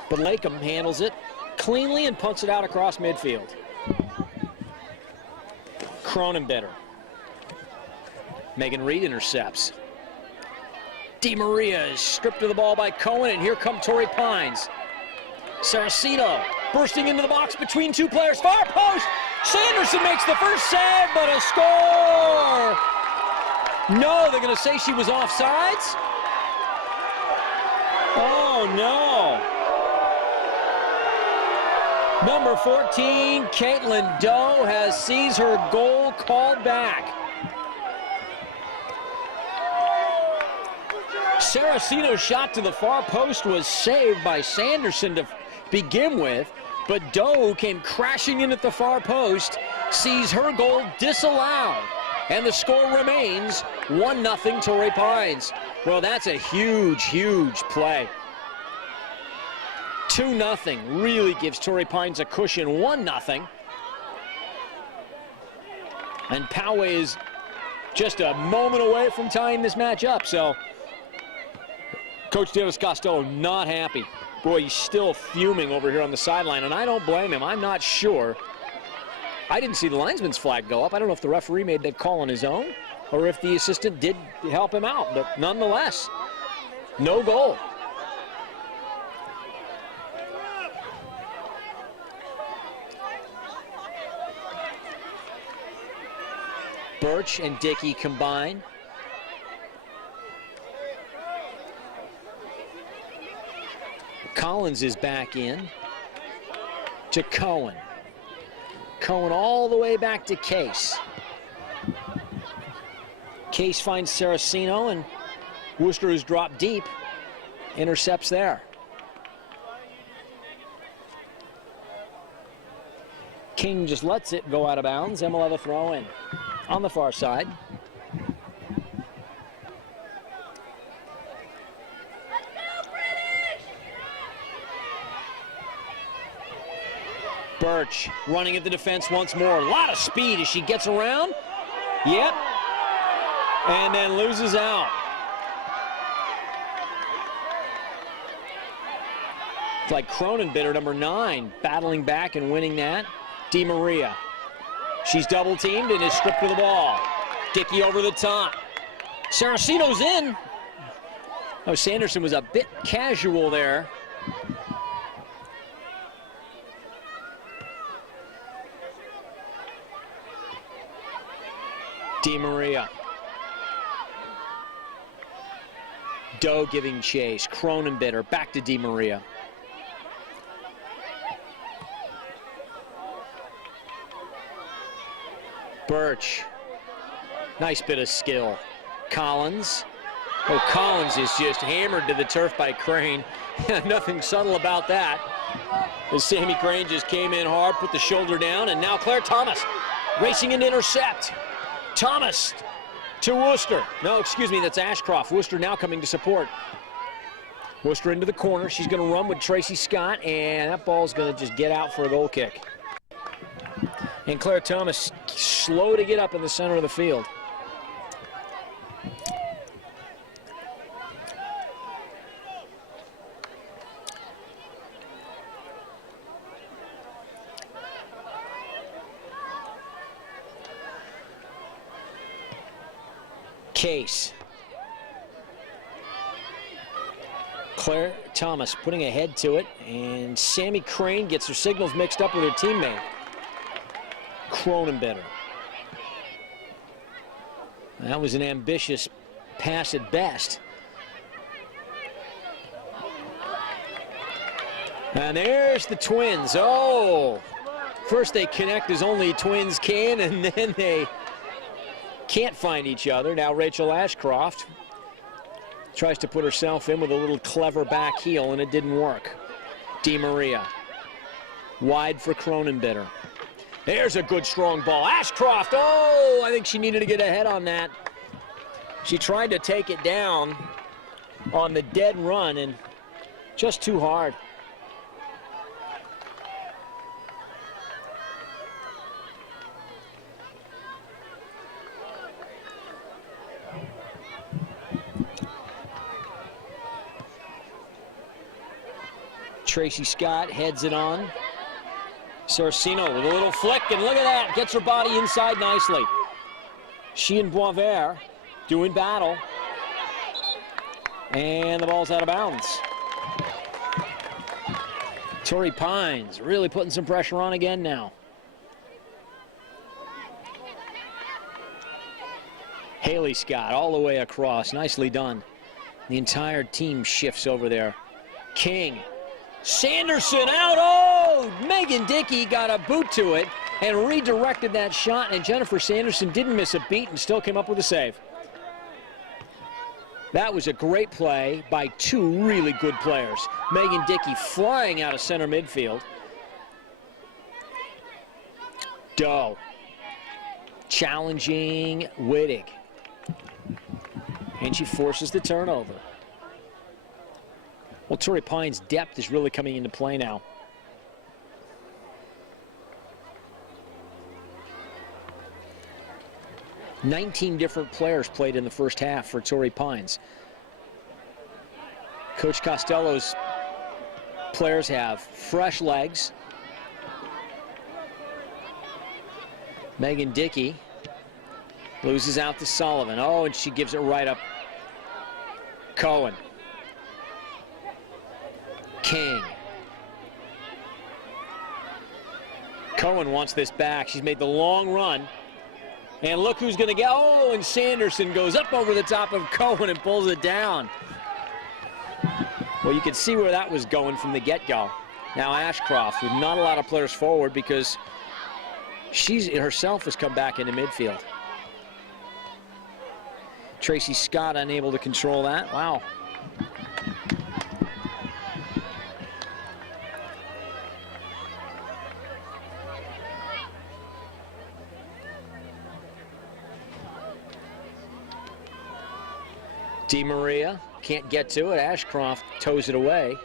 But Lakem handles it cleanly and punts it out across midfield. Cronenbitter. Megan Reed intercepts. DiMaria is stripped of the ball by Cohen, and here come Torrey Pines. Saraceno bursting into the box between 2 players. Far post! Sanderson makes the first save, but a score! No, they're going to say she was offsides? Oh, no. Number 14, Caitlin Doe sees her goal called back. Saraceno's shot to the far post was saved by Sanderson to begin with, but Doe came crashing in at the far post, sees her goal disallowed, and the score remains 1-0 Torrey Pines. Well, that's a huge, huge play. 2-0 really gives Torrey Pines a cushion. 1-0. And Poway is just a moment away from tying this match up. So Coach Davis Costello not happy. Boy, he's still fuming over here on the sideline, and I don't blame him. I'm not sure. I didn't see the linesman's flag go up. I don't know if the referee made that call on his own or if the assistant did help him out, but nonetheless, no goal. Birch and Dickey combine. Collins is back in to Cohen. Cohen all the way back to Case. Case finds Saraceno, and Worcester, who's dropped deep, intercepts there. King just lets it go out of bounds, and we'll have a throw in on the far side. Birch running at the defense once more. A lot of speed as she gets around. Yep. And then loses out. It's like Cronenbitter, number 9, battling back and winning that. DiMaria. She's double teamed and is stripped of the ball. Dickey over the top. Saraceno's in. Oh, Sanderson was a bit casual there. DiMaria. Doe giving chase. Cronenbitter back to DiMaria. Birch. Nice bit of skill. Collins. Oh, Collins is just hammered to the turf by Crane. Nothing subtle about that. As Sammy Crane just came in hard, put the shoulder down, and now Claire Thomas racing in to intercept. Thomas to Worcester. No, excuse me, that's Ashcroft. Worcester now coming to support. Worcester into the corner. She's going to run with Tracy Scott, and that ball's going to just get out for a goal kick. And Claire Thomas slow to get up in the center of the field. Case. Claire Thomas putting a head to it, and Sammy Crane gets her signals mixed up with her teammate, Cronenbetter. That was an ambitious pass at best. And there's the Twins. Oh, first they connect as only twins can, and then they can't find each other. Now Rachel Ashcroft tries to put herself in with a little clever back heel, and it didn't work. DeMaria wide for Cronenbetter. There's a good strong ball. Ashcroft, oh, I think she needed to get ahead on that. She tried to take it down on the dead run, and just too hard. Tracy Scott heads it on. Saracino with a little flick, and look at that, gets her body inside nicely. She and Boisvert doing battle, and the ball's out of bounds. Torrey Pines really putting some pressure on again now. Haley Scott all the way across, nicely done. The entire team shifts over there. King. Sanderson out, oh! Megan Dickey got a boot to it and redirected that shot, and Jennifer Sanderson didn't miss a beat and still came up with a save. That was a great play by two really good players. Megan Dickey flying out of center midfield. Doe challenging Wittig, and she forces the turnover. Well, Torrey Pines' depth is really coming into play now. "19 different players played in the first half for Torrey Pines. Coach Costello's players have fresh legs. Megan Dickey loses out to Sullivan. Oh, and she gives it right up. Cohen. King. Cohen wants this back. She's made the long run. And look who's going to get. Oh, and Sanderson goes up over the top of Cohen and pulls it down. Well, you can see where that was going from the get-go. Now Ashcroft with not a lot of players forward because she herself has come back into midfield. Tracy Scott unable to control that. Wow. DeMaria can't get to it. Ashcroft toes it away.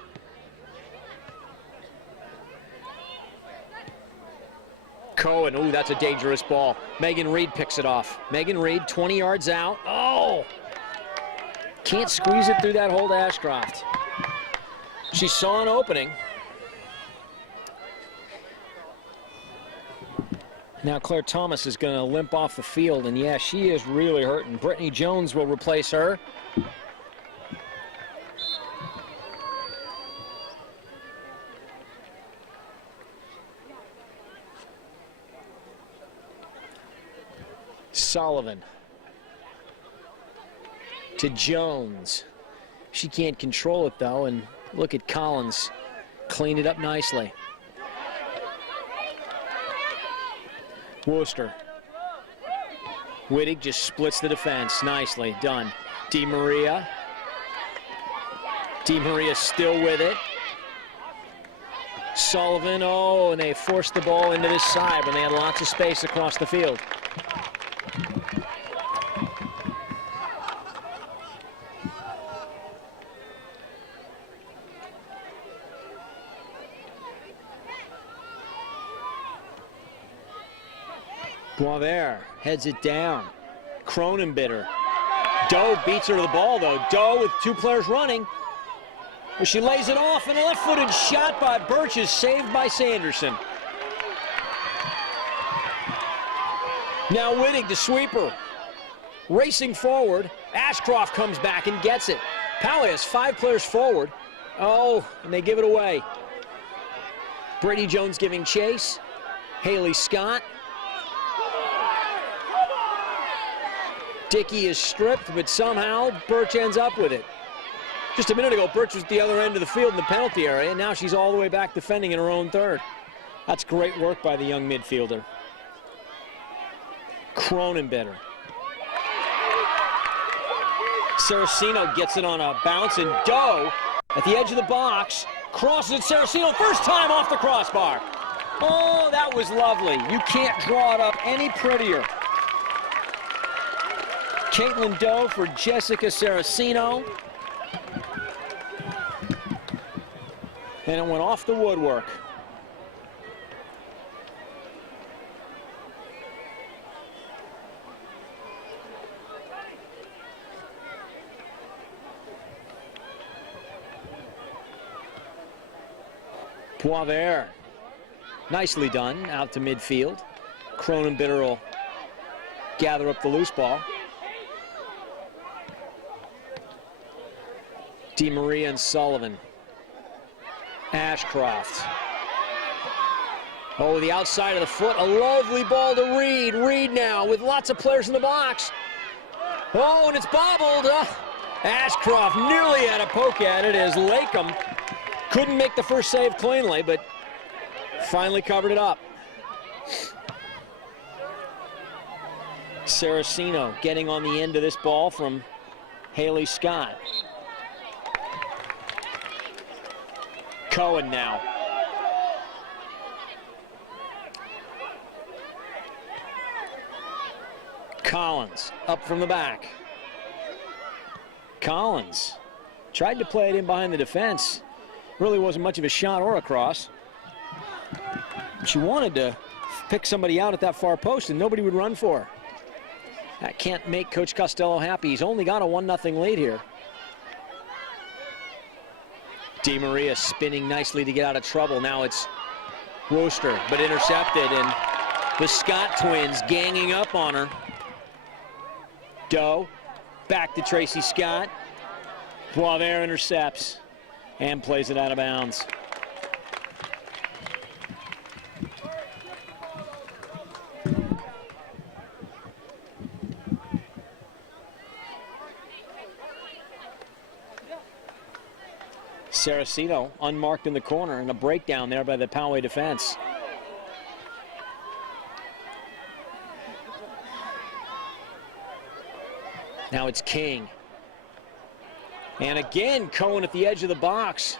Cohen, ooh, that's a dangerous ball. Megan Reed picks it off. Megan Reed, 20 yards out. Oh! Can't squeeze it through that hole to Ashcroft. She saw an opening. Now Claire Thomas is going to limp off the field, and yeah, she is really hurting. Brittany Jones will replace her. Sullivan to Jones. She can't control it though, and look at Collins clean it up nicely. Worcester. Wittig just splits the defense. Nicely done. DeMaria. DeMaria still with it. Sullivan, oh, and they forced the ball into this side when they had lots of space across the field. Poway heads it down. Cronenbitter. Doe beats her to the ball, though. Doe with two players running. Well, she lays it off, and a left-footed shot by Birch is saved by Sanderson. Now Wittig, the sweeper. Racing forward. Ashcroft comes back and gets it. Poway has 5 players forward. Oh, and they give it away. Brady Jones giving chase. Haley Scott. Dickey is stripped, but somehow Birch ends up with it. Just a minute ago, Birch was at the other end of the field in the penalty area, and now she's all the way back defending in her own third. That's great work by the young midfielder. Cronenbitter. Saraceno gets it on a bounce, and Doe at the edge of the box crosses it. Saraceno, first time off the crossbar. Oh, that was lovely. You can't draw it up any prettier. Caitlin Doe for Jessica Saraceno. And it went off the woodwork. Poway, nicely done, out to midfield. Cronenbitter will gather up the loose ball. DeMaria and Sullivan. Ashcroft. Oh, the outside of the foot, a lovely ball to Reed. Reed now with lots of players in the box. Oh, and it's bobbled. Ashcroft nearly had a poke at it as Lakem couldn't make the first save cleanly, but finally covered it up. Saraceno getting on the end of this ball from Haley Scott. Cohen now. Collins up from the back. Collins tried to play it in behind the defense. Really wasn't much of a shot or a cross. She wanted to pick somebody out at that far post, and nobody would run for her. That can't make Coach Costello happy. He's only got a 1-0 lead here. DeMaria spinning nicely to get out of trouble. Now it's Wooster, but intercepted, and the Scott twins ganging up on her. Doe back to Tracy Scott. Poway intercepts and plays it out of bounds. Saraceno unmarked in the corner, and a breakdown there by the Poway defense. Now it's King. And again, Cohen at the edge of the box.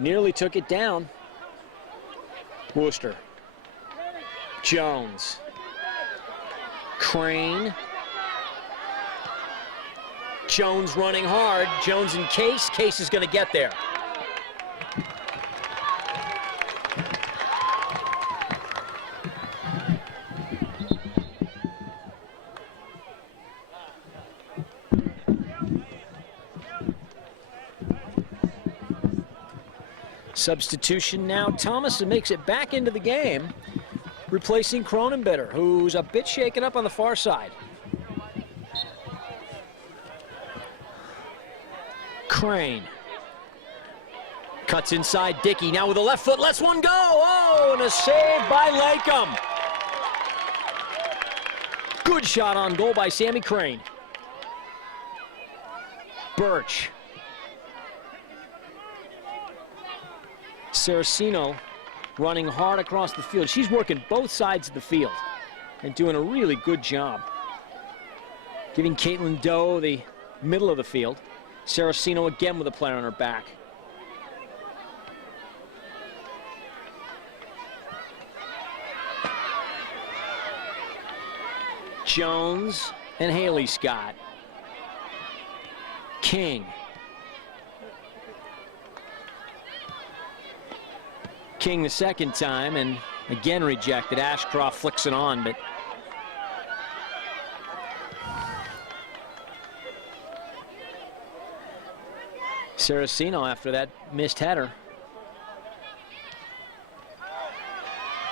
Nearly took it down. Wooster. Jones. Crane. Jones running hard. Jones and Case. Case is going to get there. Substitution now. Thomas makes it back into the game, replacing Cronenbitter, who's a bit shaken up on the far side. Crane. Cuts inside Dickey. Now with the left foot, lets one go. Oh, and a save by Lakem. Good shot on goal by Sammy Crane. Birch. Saraceno running hard across the field. She's working both sides of the field and doing a really good job. Giving Caitlin Doe the middle of the field. Saraceno again with a player on her back. Jones and Haley Scott. King. King the second time, and again rejected. Ashcroft flicks it on, but Saraceno after that missed header.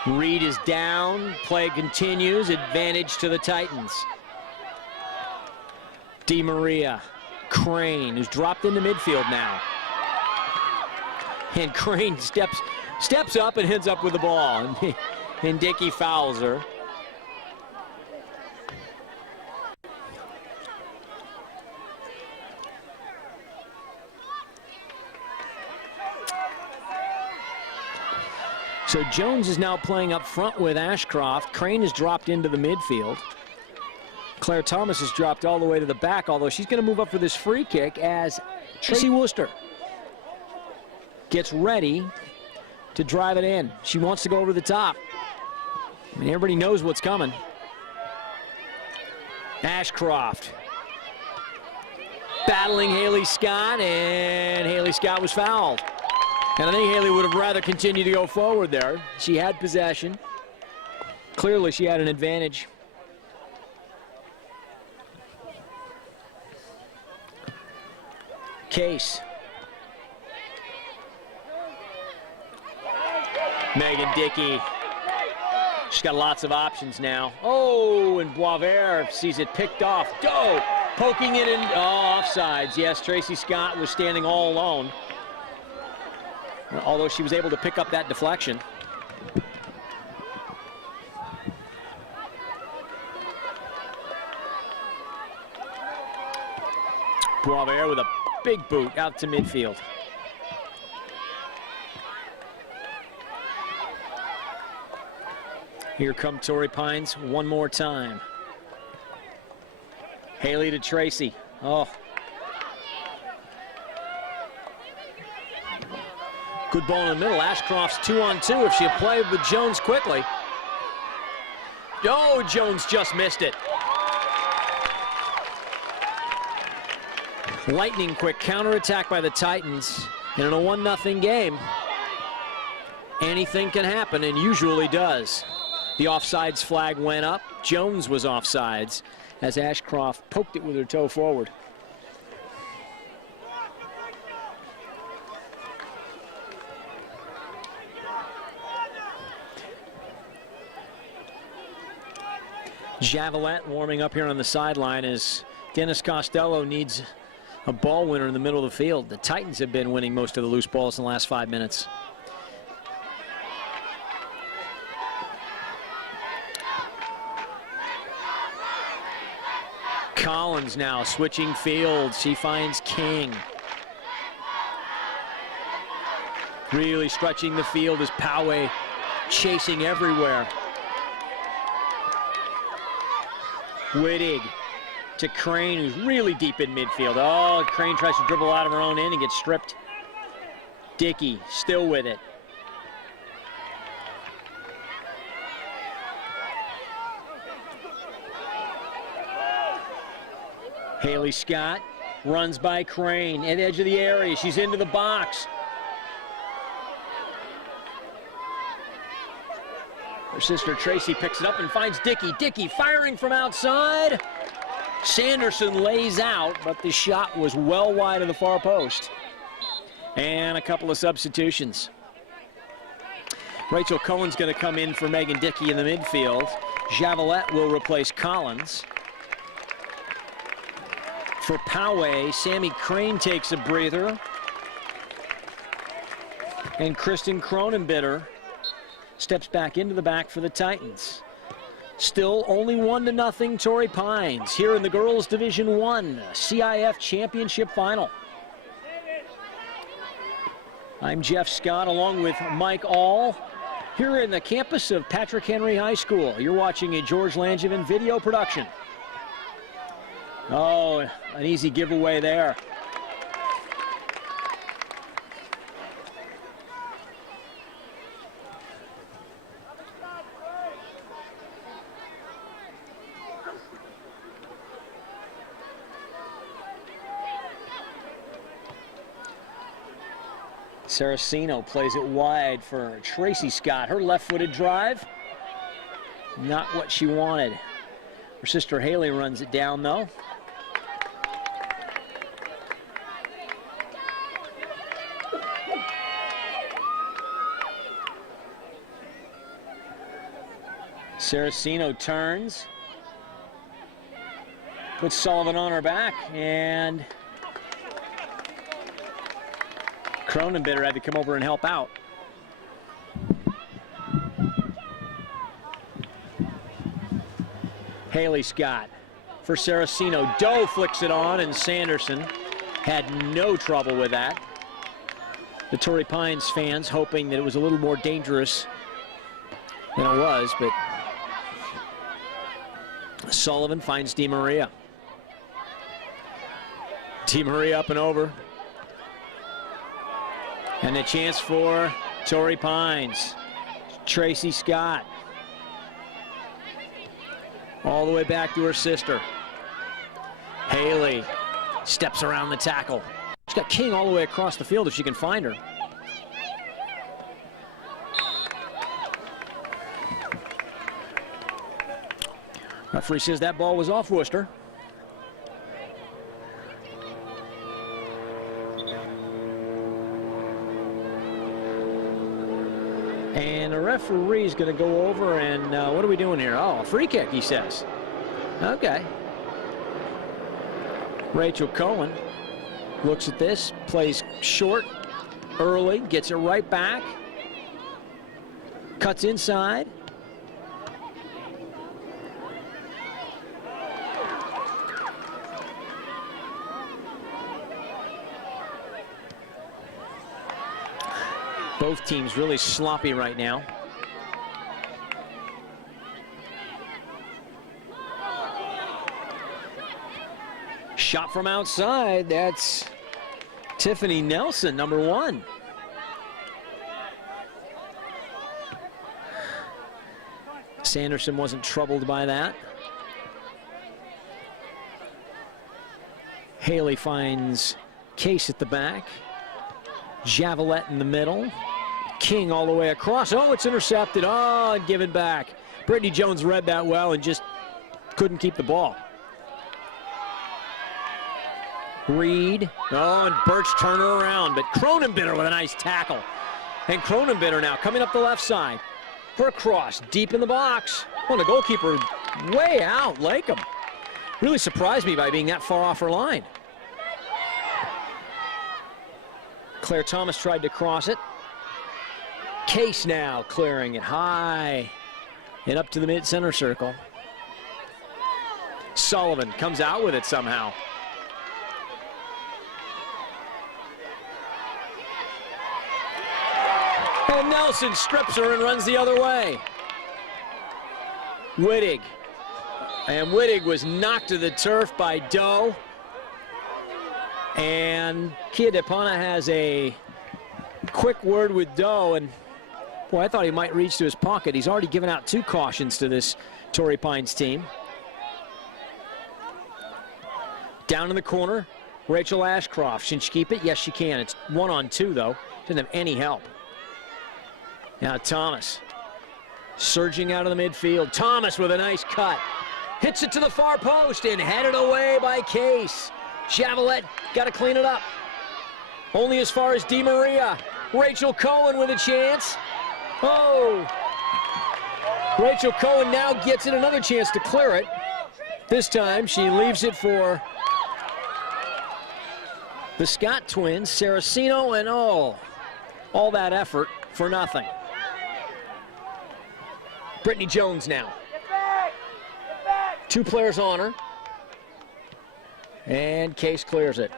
Reed is down. Play continues. Advantage to the Titans. Di Maria. Crane, who's dropped into midfield now. And Crane steps up and heads up with the ball. And Dickey fouls her. So Jones is now playing up front with Ashcroft. Crane has dropped into the midfield. Claire Thomas has dropped all the way to the back, although she's going to move up for this free kick as Tracy Worcester gets ready to drive it in. She wants to go over the top. I mean, everybody knows what's coming. Ashcroft battling Haley Scott, and Haley Scott was fouled. And I think Haley would have rather continued to go forward there. She had possession. Clearly, she had an advantage. Case. Megan Dickey. She's got lots of options now. Oh, and Boisvert sees it picked off. Doe poking it in. Oh, offsides. Yes, Tracy Scott was standing all alone, although she was able to pick up that deflection. Boisvert with a big boot out to midfield. Here come Torrey Pines one more time. Haley to Tracy. Oh. Good ball in the middle. Ashcroft's 2-on-2 if she had played with Jones quickly. Oh, Jones just missed it. Lightning quick counterattack by the Titans. And in a 1-0 game, anything can happen, and usually does. The offsides flag went up. Jones was offsides as Ashcroft poked it with her toe forward. Javelette warming up here on the sideline as Dennis Costello needs a ball winner in the middle of the field. The Titans have been winning most of the loose balls in the last 5 minutes. Collins now switching fields. She finds King. Really stretching the field as Poway chasing everywhere. Wittig to Crane, who's really deep in midfield. Oh, Crane tries to dribble out of her own end and gets stripped. Dickey still with it. Haley Scott runs by Crane at the edge of the area. She's into the box. Her sister Tracy picks it up and finds Dickey. Dickey firing from outside. Sanderson lays out, but the shot was well wide of the far post. And a couple of substitutions. Rachel Cohen's going to come in for Megan Dickey in the midfield. Javelette will replace Collins. For Poway, Sammy Crane takes a breather. And Kristen Cronenbitter steps back into the back for the Titans. Still only 1-0 Torrey Pines here in the girls Division I CIF Championship Final. I'm Jeff Scott along with Mike All here in the campus of Patrick Henry High School. You're watching a George Langevin video production. Oh, an easy giveaway there. Saraceno plays it wide for Tracy Scott. Her left-footed drive, not what she wanted. Her sister Haley runs it down, though. Saraceno turns. Puts Sullivan on her back, and Cronenbitter had to come over and help out. Haley Scott for Saraceno. Doe flicks it on, and Sanderson had no trouble with that. The Torrey Pines fans hoping that it was a little more dangerous than it was, but Sullivan finds DiMaria. DiMaria up and over. And a chance for Torrey Pines. Tracy Scott. All the way back to her sister. Haley steps around the tackle. She's got King all the way across the field if she can find her. Referee says that ball was off Worcester. And the referee's going to go over and what are we doing here? Oh, a free kick, he says. Okay. Rachel Cohen looks at this, plays short early, gets it right back, cuts inside. Both teams really sloppy right now. Shot from outside, that's Tiffany Nelson, number 1. Sanderson wasn't troubled by that. Haley finds Case at the back. Javelette in the middle. King all the way across. Oh, it's intercepted. Oh, and given back. Brittany Jones read that well and just couldn't keep the ball. Reed. Oh, and Birch turned her around, but Cronenbitter with a nice tackle. And Cronenbitter now coming up the left side for a cross deep in the box. Oh, the goalkeeper way out. Lakem really surprised me by being that far off her line. Claire Thomas tried to cross it. Case now clearing it high and up to the mid-center circle. Sullivan comes out with it somehow. And Nelson strips her and runs the other way. Wittig. And Wittig was knocked to the turf by Doe. And Kia Depana has a quick word with Doe, and boy, I thought he might reach to his pocket. He's already given out 2 cautions to this Torrey Pines team. Down in the corner, Rachel Ashcroft. Can she keep it? Yes, she can. It's 1-on-2, though. Doesn't have any help. Now Thomas surging out of the midfield. Thomas with a nice cut. Hits it to the far post and headed away by Case. Javelette got to clean it up. Only as far as DiMaria. Rachel Cohen with a chance. Oh! Rachel Cohen now gets it another chance to clear it. This time she leaves it for the Scott twins, Saraceno, and all that effort for nothing. Brittany Jones now. 2 players on her. And Case clears it.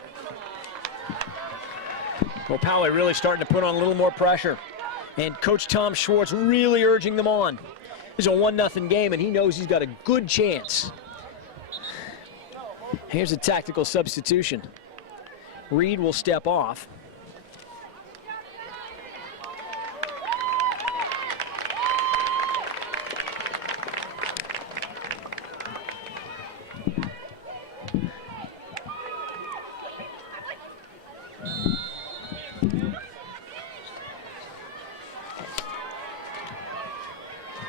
Well, Poway really starting to put on a little more pressure. And Coach Tom Schwartz really urging them on. It's a 1-0 game, and he knows he's got a good chance. Here's a tactical substitution. Reed will step off.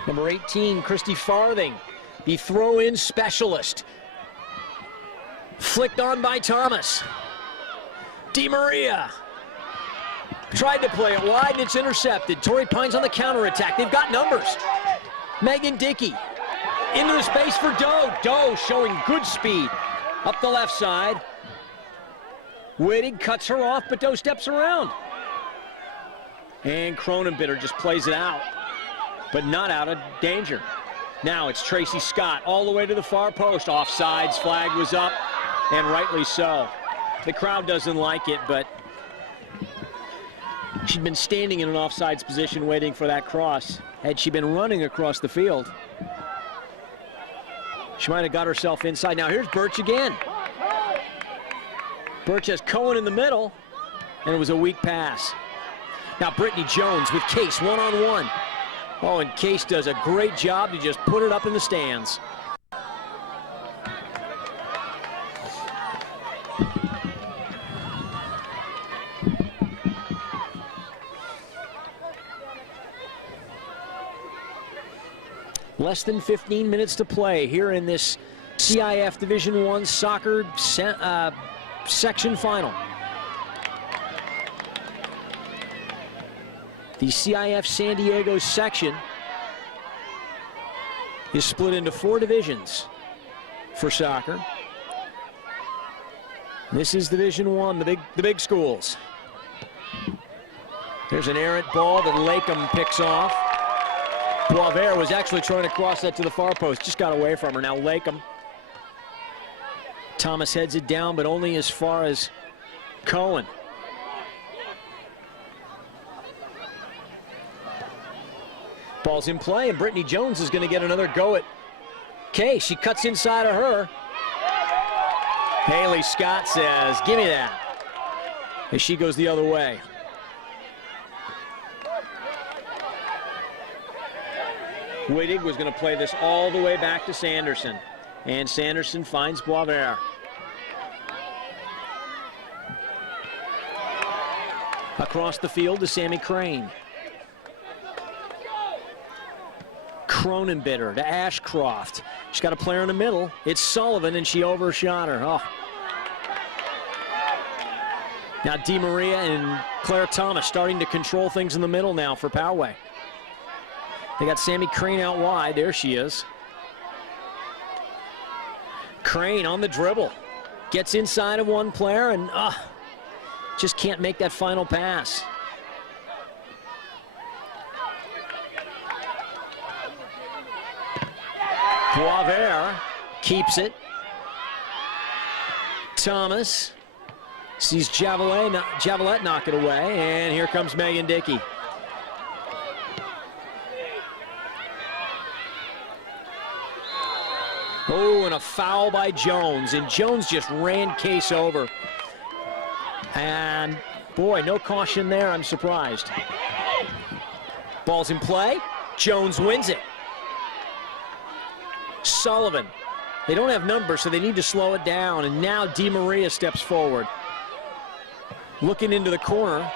Number 18, Christy Farthing, the throw-in specialist. Flicked on by Thomas. DiMaria tried to play it wide, and it's intercepted. Torrey Pines on the counterattack. They've got numbers. Megan Dickey into the space for Doe. Doe showing good speed up the left side. Wittig cuts her off, but Doe steps around. And Cronenbitter just plays it out, but not out of danger. Now it's Tracy Scott all the way to the far post. Offsides flag was up, and rightly so. The crowd doesn't like it, but she'd been standing in an offsides position waiting for that cross. Had she been running across the field, she might have got herself inside. Now here's Birch again. Birch has Cohen in the middle, and it was a weak pass. Now Brittany Jones with Case one-on-one. Oh, and Case does a great job to just put it up in the stands. Less than 15 minutes to play here in this CIF Division I soccer section final. The CIF San Diego section is split into 4 divisions for soccer. This is Division I, the big schools. There's an errant ball that Lakem picks off. Boisvert was actually trying to cross that to the far post, just got away from her. Now Lakem. Thomas heads it down, but only as far as Cohen. Ball's in play, and Brittany Jones is going to get another go at Kay. She cuts inside of her. Haley Scott says, "Give me that," as she goes the other way. Wittig was going to play this all the way back to Sanderson, and Sanderson finds Boisvert. Across the field to Sammy Crane. Cronenbitter to Ashcroft. She's got a player in the middle. It's Sullivan, and she overshot her. Oh. Now DiMaria and Claire Thomas starting to control things in the middle now for Poway. They got Sammy Crane out wide. There she is. Crane on the dribble. Gets inside of one player and just can't make that final pass. Boisvert keeps it. Thomas sees Javelette knock it away, and here comes Megan Dickey. Oh, and a foul by Jones, and Jones just ran Case over. And boy, no caution there, I'm surprised. Ball's in play, Jones wins it. Sullivan, they don't have numbers, so they need to slow it down, and now DiMaria steps forward. Looking into the corner,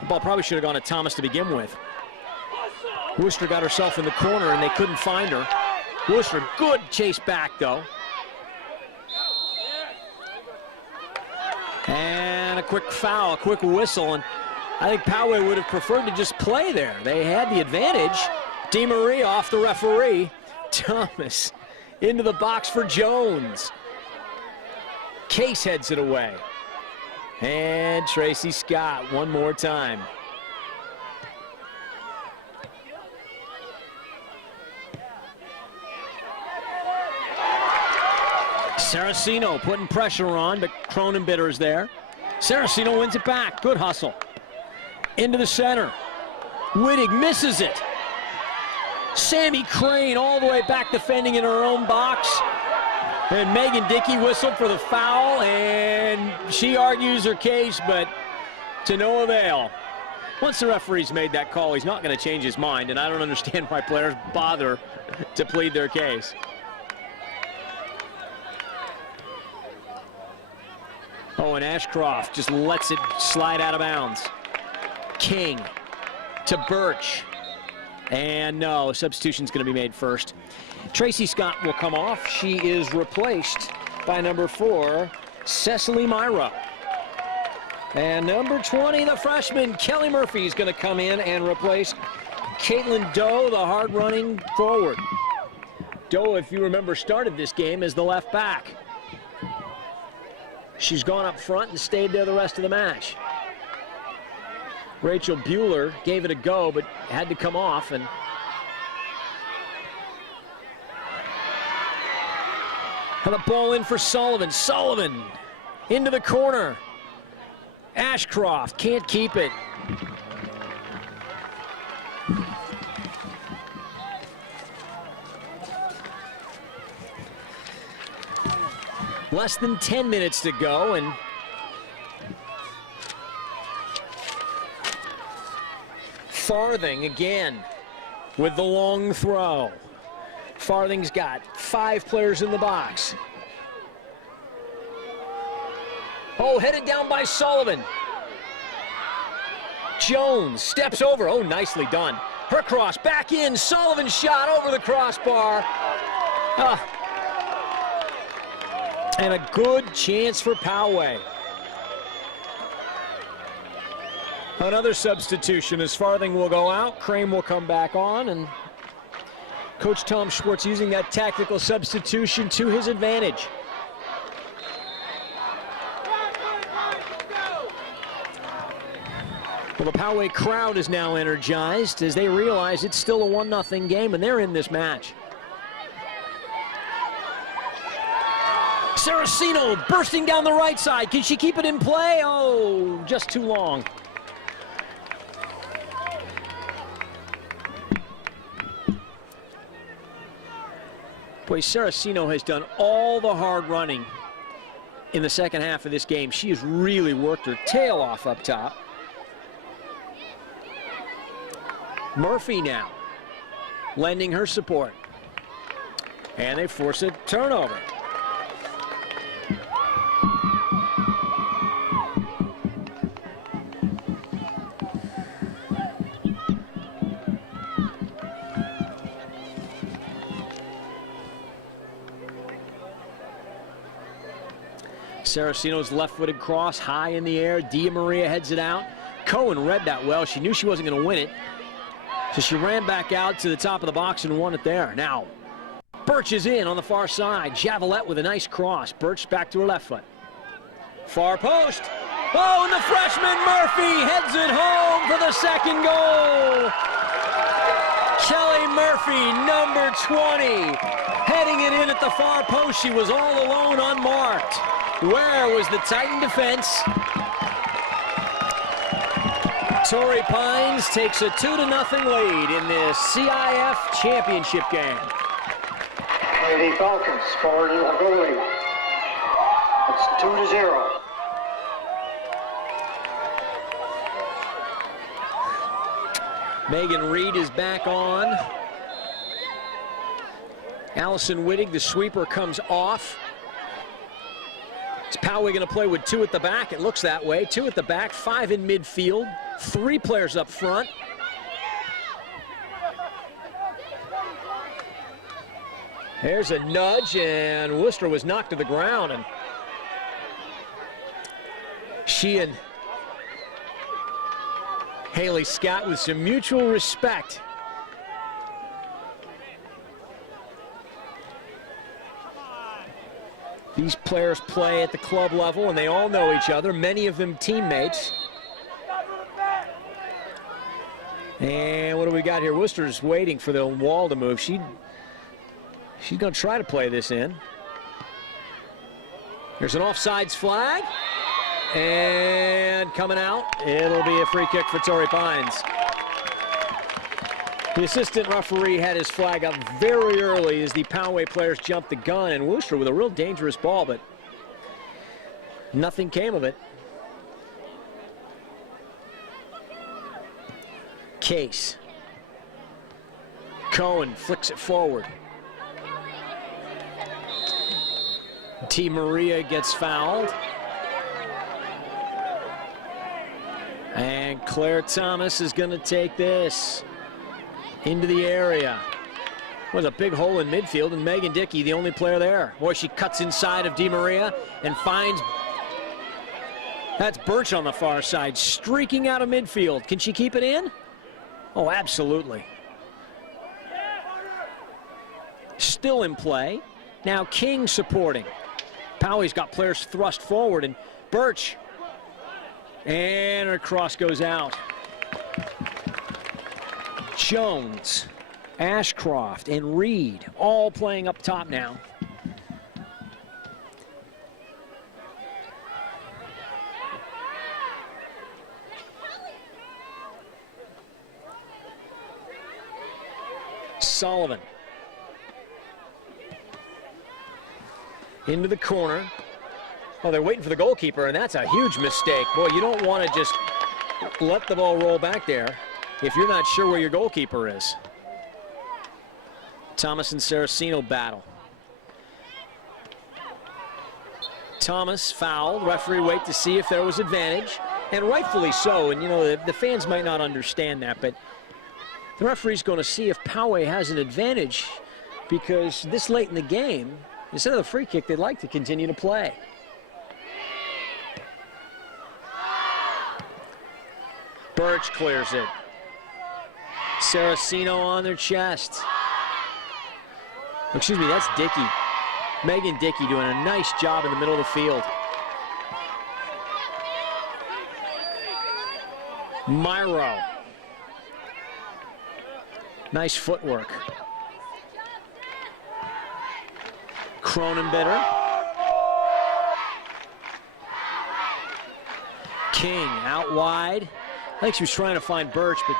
the ball probably should have gone to Thomas to begin with. Worcester got herself in the corner, and they couldn't find her. Worcester, good chase back, though. And a quick foul, a quick whistle, and I think Poway would have preferred to just play there. They had the advantage. DiMaria off the referee. Thomas into the box for Jones. Case heads it away. And Tracy Scott one more time. Saraceno putting pressure on, but Cronenbitter is there. Saraceno wins it back. Good hustle. Into the center. Wittig misses it. Sammy Crane all the way back defending in her own box. And Megan Dickey whistled for the foul, and she argues her case, but to no avail. Once the referee's made that call, he's not going to change his mind, and I don't understand why players bother to plead their case. Oh, and Ashcroft just lets it slide out of bounds. King to Birch. And no, substitution's going to be made first. Tracy Scott will come off. She is replaced by number 4, Cecily Myro. And number 20, the freshman, Kelly Murphy, is going to come in and replace Caitlin Doe, the hard-running forward. Doe, if you remember, started this game as the left back. She's gone up front and stayed there the rest of the match. Rachel Bueller gave it a go, but had to come off. And the ball in for Sullivan. Sullivan into the corner. Ashcroft can't keep it. Less than 10 minutes to go, and Farthing again with the long throw. Farthing's got 5 players in the box. Oh, headed down by Sullivan. Jones steps over. Oh, nicely done. Her cross back in. Sullivan's shot over the crossbar. And a good chance for Poway. Another substitution as Farthing will go out. Crane will come back on, and Coach Tom Schwartz using that tactical substitution to his advantage. Well, the Poway crowd is now energized as they realize it's still a 1-0 game, and they're in this match. Saraceno bursting down the right side. Can she keep it in play? Oh, just too long. Boy, Saraceno has done all the hard running in the second half of this game. She has really worked her tail off up top. Murphy now lending her support. And they force a turnover. Saraceno's left-footed cross high in the air. Dia Maria heads it out. Cohen read that well. She knew she wasn't going to win it. So she ran back out to the top of the box and won it there. Now, Birch is in on the far side. Javelette with a nice cross. Birch back to her left foot. Far post. Oh, and the freshman Murphy heads it home for the second goal. Kelly Murphy, number 20, heading it in at the far post. She was all alone, unmarked. Where was the Titan defense? Torrey Pines takes a 2-0 lead in this CIF championship game. Lady Falcons scored a goalie. It's 2-0. Megan Reed is back on. Allison Wittig, the sweeper, comes off. Is Poway going to play with 2 at the back? It looks that way. 2 at the back, 5 in midfield, 3 players up front. There's a nudge, and Worcester was knocked to the ground. And she and Haley Scott with some mutual respect. These players play at the club level, and they all know each other, many of them teammates. And what do we got here? Worcester's waiting for the wall to move. She's going to try to play this in. There's an offsides flag. And coming out, it'll be a free kick for Torrey Pines. The assistant referee had his flag up very early as the Poway players jumped the gun, and Worcester with a real dangerous ball, but nothing came of it. Case. Cohen flicks it forward. T. Maria gets fouled. And Claire Thomas is going to take this into the area. Was a big hole in midfield, and Megan Dickey, the only player there. Boy, she cuts inside of Di Maria and finds... That's Birch on the far side, streaking out of midfield. Can she keep it in? Oh, absolutely. Still in play. Now King supporting. Poway's got players thrust forward, and Birch. And her cross goes out. Jones, Ashcroft, and Reed all playing up top now. Sullivan. Into the corner. Oh, they're waiting for the goalkeeper, and that's a huge mistake. Boy, you don't want to just let the ball roll back there if you're not sure where your goalkeeper is. Thomas and Saraceno battle. Thomas fouled. Referee wait to see if there was advantage, and rightfully so. And, you know, the fans might not understand that, but the referee's going to see if Poway has an advantage, because this late in the game, instead of the free kick, they'd like to continue to play. Birch clears it. Saraceno on their chest. Excuse me, that's Dickey. Megan Dickey doing a nice job in the middle of the field. Myro. Nice footwork. Cronenbitter. King out wide. I think she was trying to find Birch, but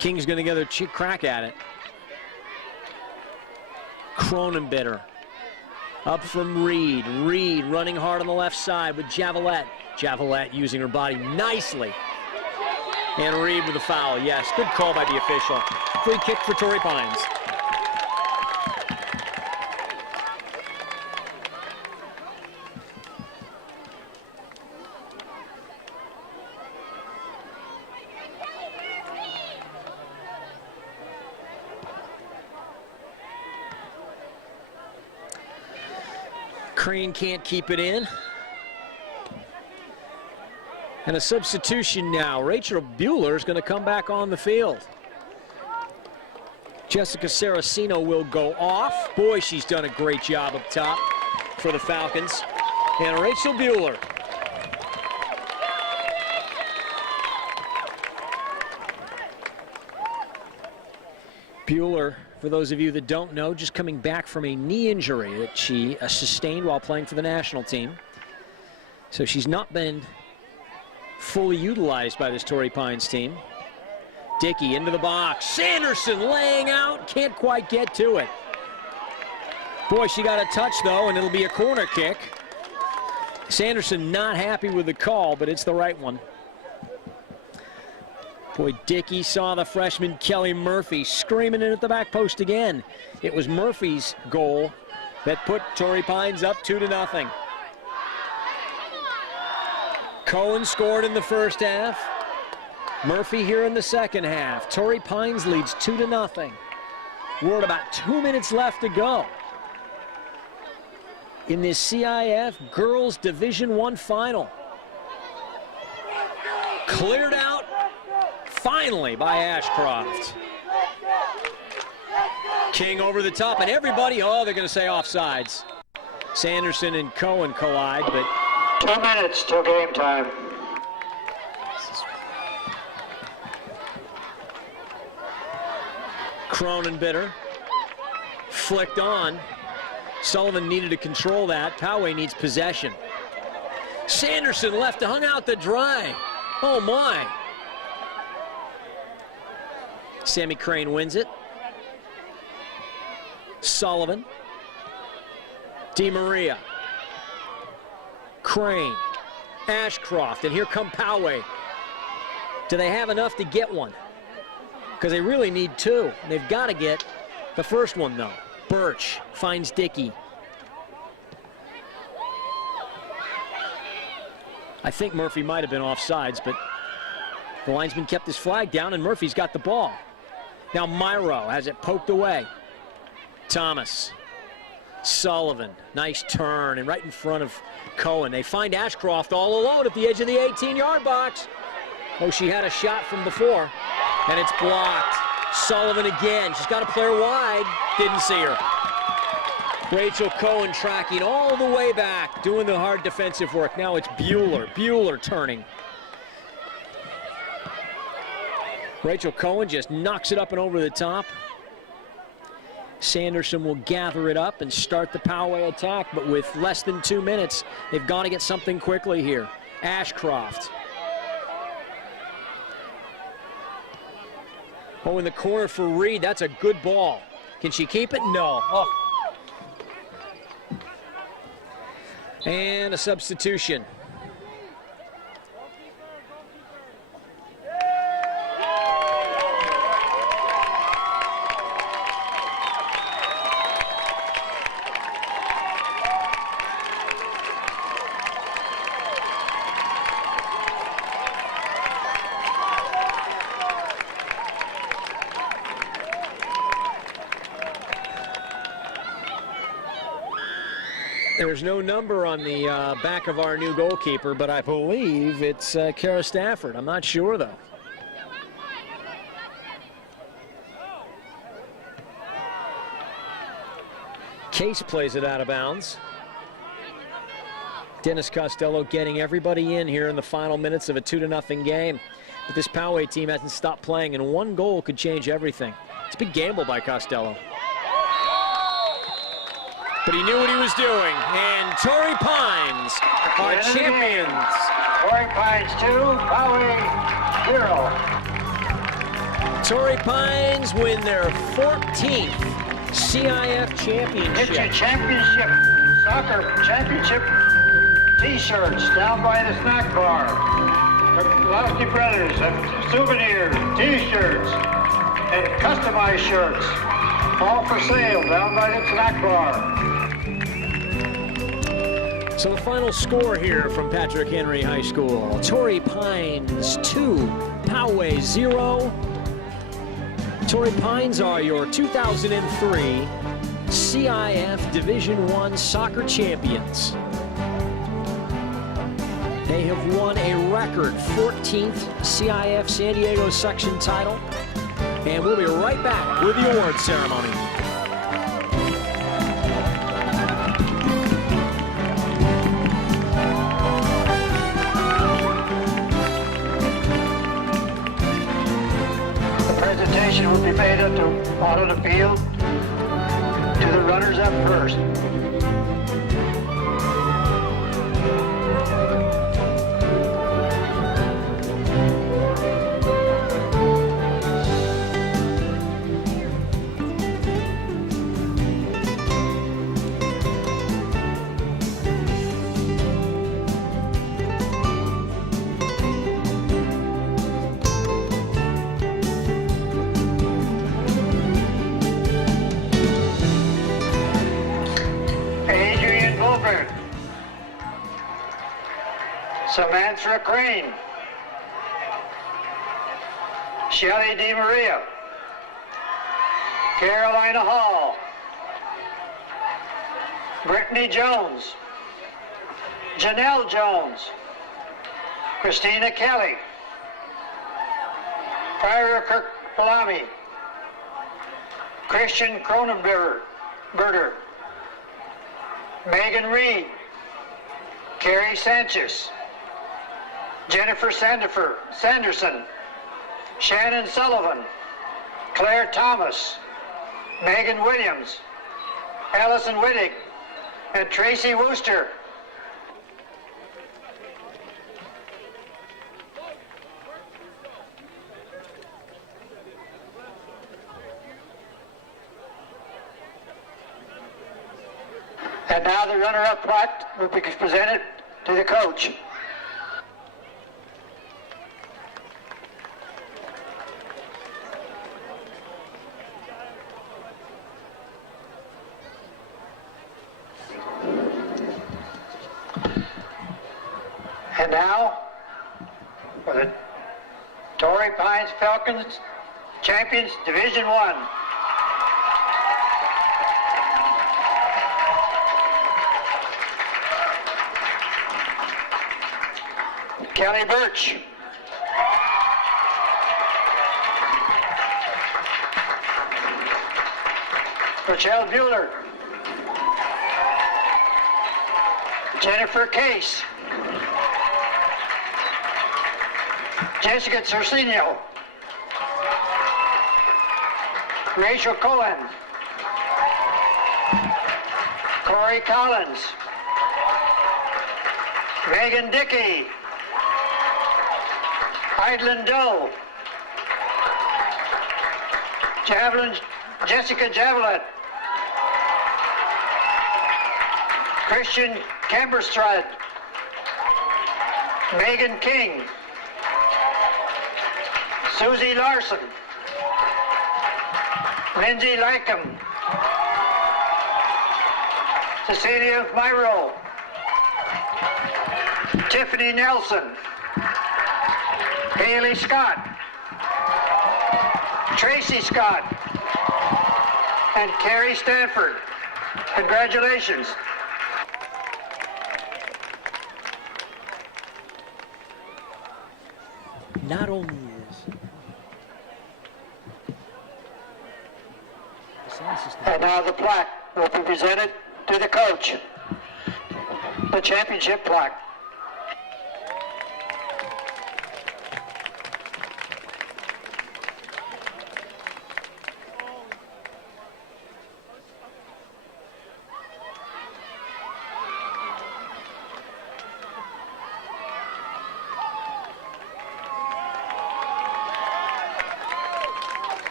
King's going to get a crack at it. Cronenbitter. Up from Reed. Reed running hard on the left side with Javelette. Javelette using her body nicely. And Reed with a foul. Yes, good call by the official. Free kick for Torrey Pines. Crane can't keep it in. And a substitution now. Rachel Bueller is going to come back on the field. Jessica Saraceno will go off. Boy, she's done a great job up top for the Falcons. And Rachel Bueller. Bueller, for those of you that don't know, just coming back from a knee injury that she sustained while playing for the national team. So she's not been fully utilized by this Torrey Pines team. Dickey into the box. Sanderson laying out, can't quite get to it. Boy, she got a touch though, and it'll be a corner kick. Sanderson not happy with the call, but it's the right one. Boy, Dickey saw the freshman Kelly Murphy screaming in at the back post again. It was Murphy's goal that put Torrey Pines up 2-0. Cohen scored in the first half. Murphy here in the second half. Torrey Pines leads 2-0. We're at about 2 minutes left to go in this CIF Girls Division I final. Cleared out finally by Ashcroft. King over the top, and everybody, oh, they're going to say offsides. Sanderson and Cohen collide, but 2 minutes till game time. Cronenbitter flicked on. Sullivan needed to control that. Poway needs possession. Sanderson left, hung out to dry. Oh my. Sammy Crane wins it. Sullivan. DeMaria. Crane. Ashcroft. And here come Poway. Do they have enough to get one? Because they really need two. They've got to get the first one, though. Birch finds Dickey. I think Murphy might have been offsides, but the linesman kept his flag down, and Murphy's got the ball. Now Myro has it poked away. Thomas. Sullivan. Nice turn, and right in front of Cohen. They find Ashcroft all alone at the edge of the 18-yard box. Oh, she had a shot from before. And it's blocked. Sullivan again. She's got a player wide. Didn't see her. Rachel Cohen tracking all the way back, doing the hard defensive work. Now it's Bueller. Bueller turning. Rachel Cohen just knocks it up and over the top. Sanderson will gather it up and start the Poway attack, but with less than 2 minutes, they've got to get something quickly here. Ashcroft. Oh, in the corner for Reed. That's a good ball. Can she keep it? No. Oh. And a substitution. There's no number on the back of our new goalkeeper, but I believe it's Kara Stafford. I'm not sure, though. Case plays it out of bounds. Dennis Costello getting everybody in here in the final minutes of a 2-0 game. But this Poway team hasn't stopped playing, and one goal could change everything. It's a big gamble by Costello. But he knew what he was doing, and Torrey Pines are champions. Torrey Pines 2, Poway 0. Torrey Pines win their 14th CIF championship. It's your championship, soccer championship T-shirts down by the snack bar. The Lofty Brothers have souvenirs, T-shirts, and customized shirts. All for sale down by the snack bar. So the final score here from Patrick Henry High School. Torrey Pines 2, Poway 0. Torrey Pines are your 2003 CIF Division I soccer champions. They have won a record 14th CIF San Diego section title. And we'll be right back with the award ceremony. Presentation will be made out on the field to the runners up first. Samantha Crane, Shelley DeMaria, Carolina Hall, Brittany Jones, Janelle Jones, Christina Kelly, Tyra Kirk-Palami, Christian Cronenberger, Megan Reed, Carrie Sanchez, Jennifer Sanderson, Shannon Sullivan, Claire Thomas, Megan Williams, Allison Wittig, and Tracy Wooster. And now the runner-up plaque will be presented to the coach. And now, for the Torrey Pines Falcons Champions Division I. Kelly Birch, Rochelle Bueller, Jennifer Case, Jessica Cercino, Rachel Cohen, Corey Collins, Megan Dickey, Idlin Doe, Javelin Jessica Javelin, Christian Camberstrad, Megan King, Susie Larson, Lindsay Lackham, Cecilia Myro, Tiffany Nelson, Haley Scott, Tracy Scott, and Carrie Stanford. Congratulations. Not only is the sound system. And now the plaque will be presented to the coach. The championship plaque.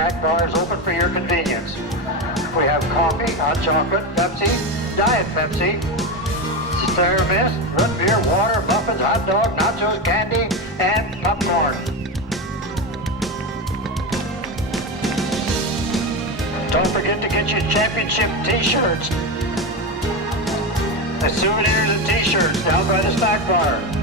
Snack bar is open for your convenience. We have coffee, hot chocolate, Pepsi, Diet Pepsi, Star Mist, root beer, water, muffins, hot dog, nachos, candy, and popcorn. Don't forget to get your championship t-shirts. The souvenirs and t-shirts down by the snack bar.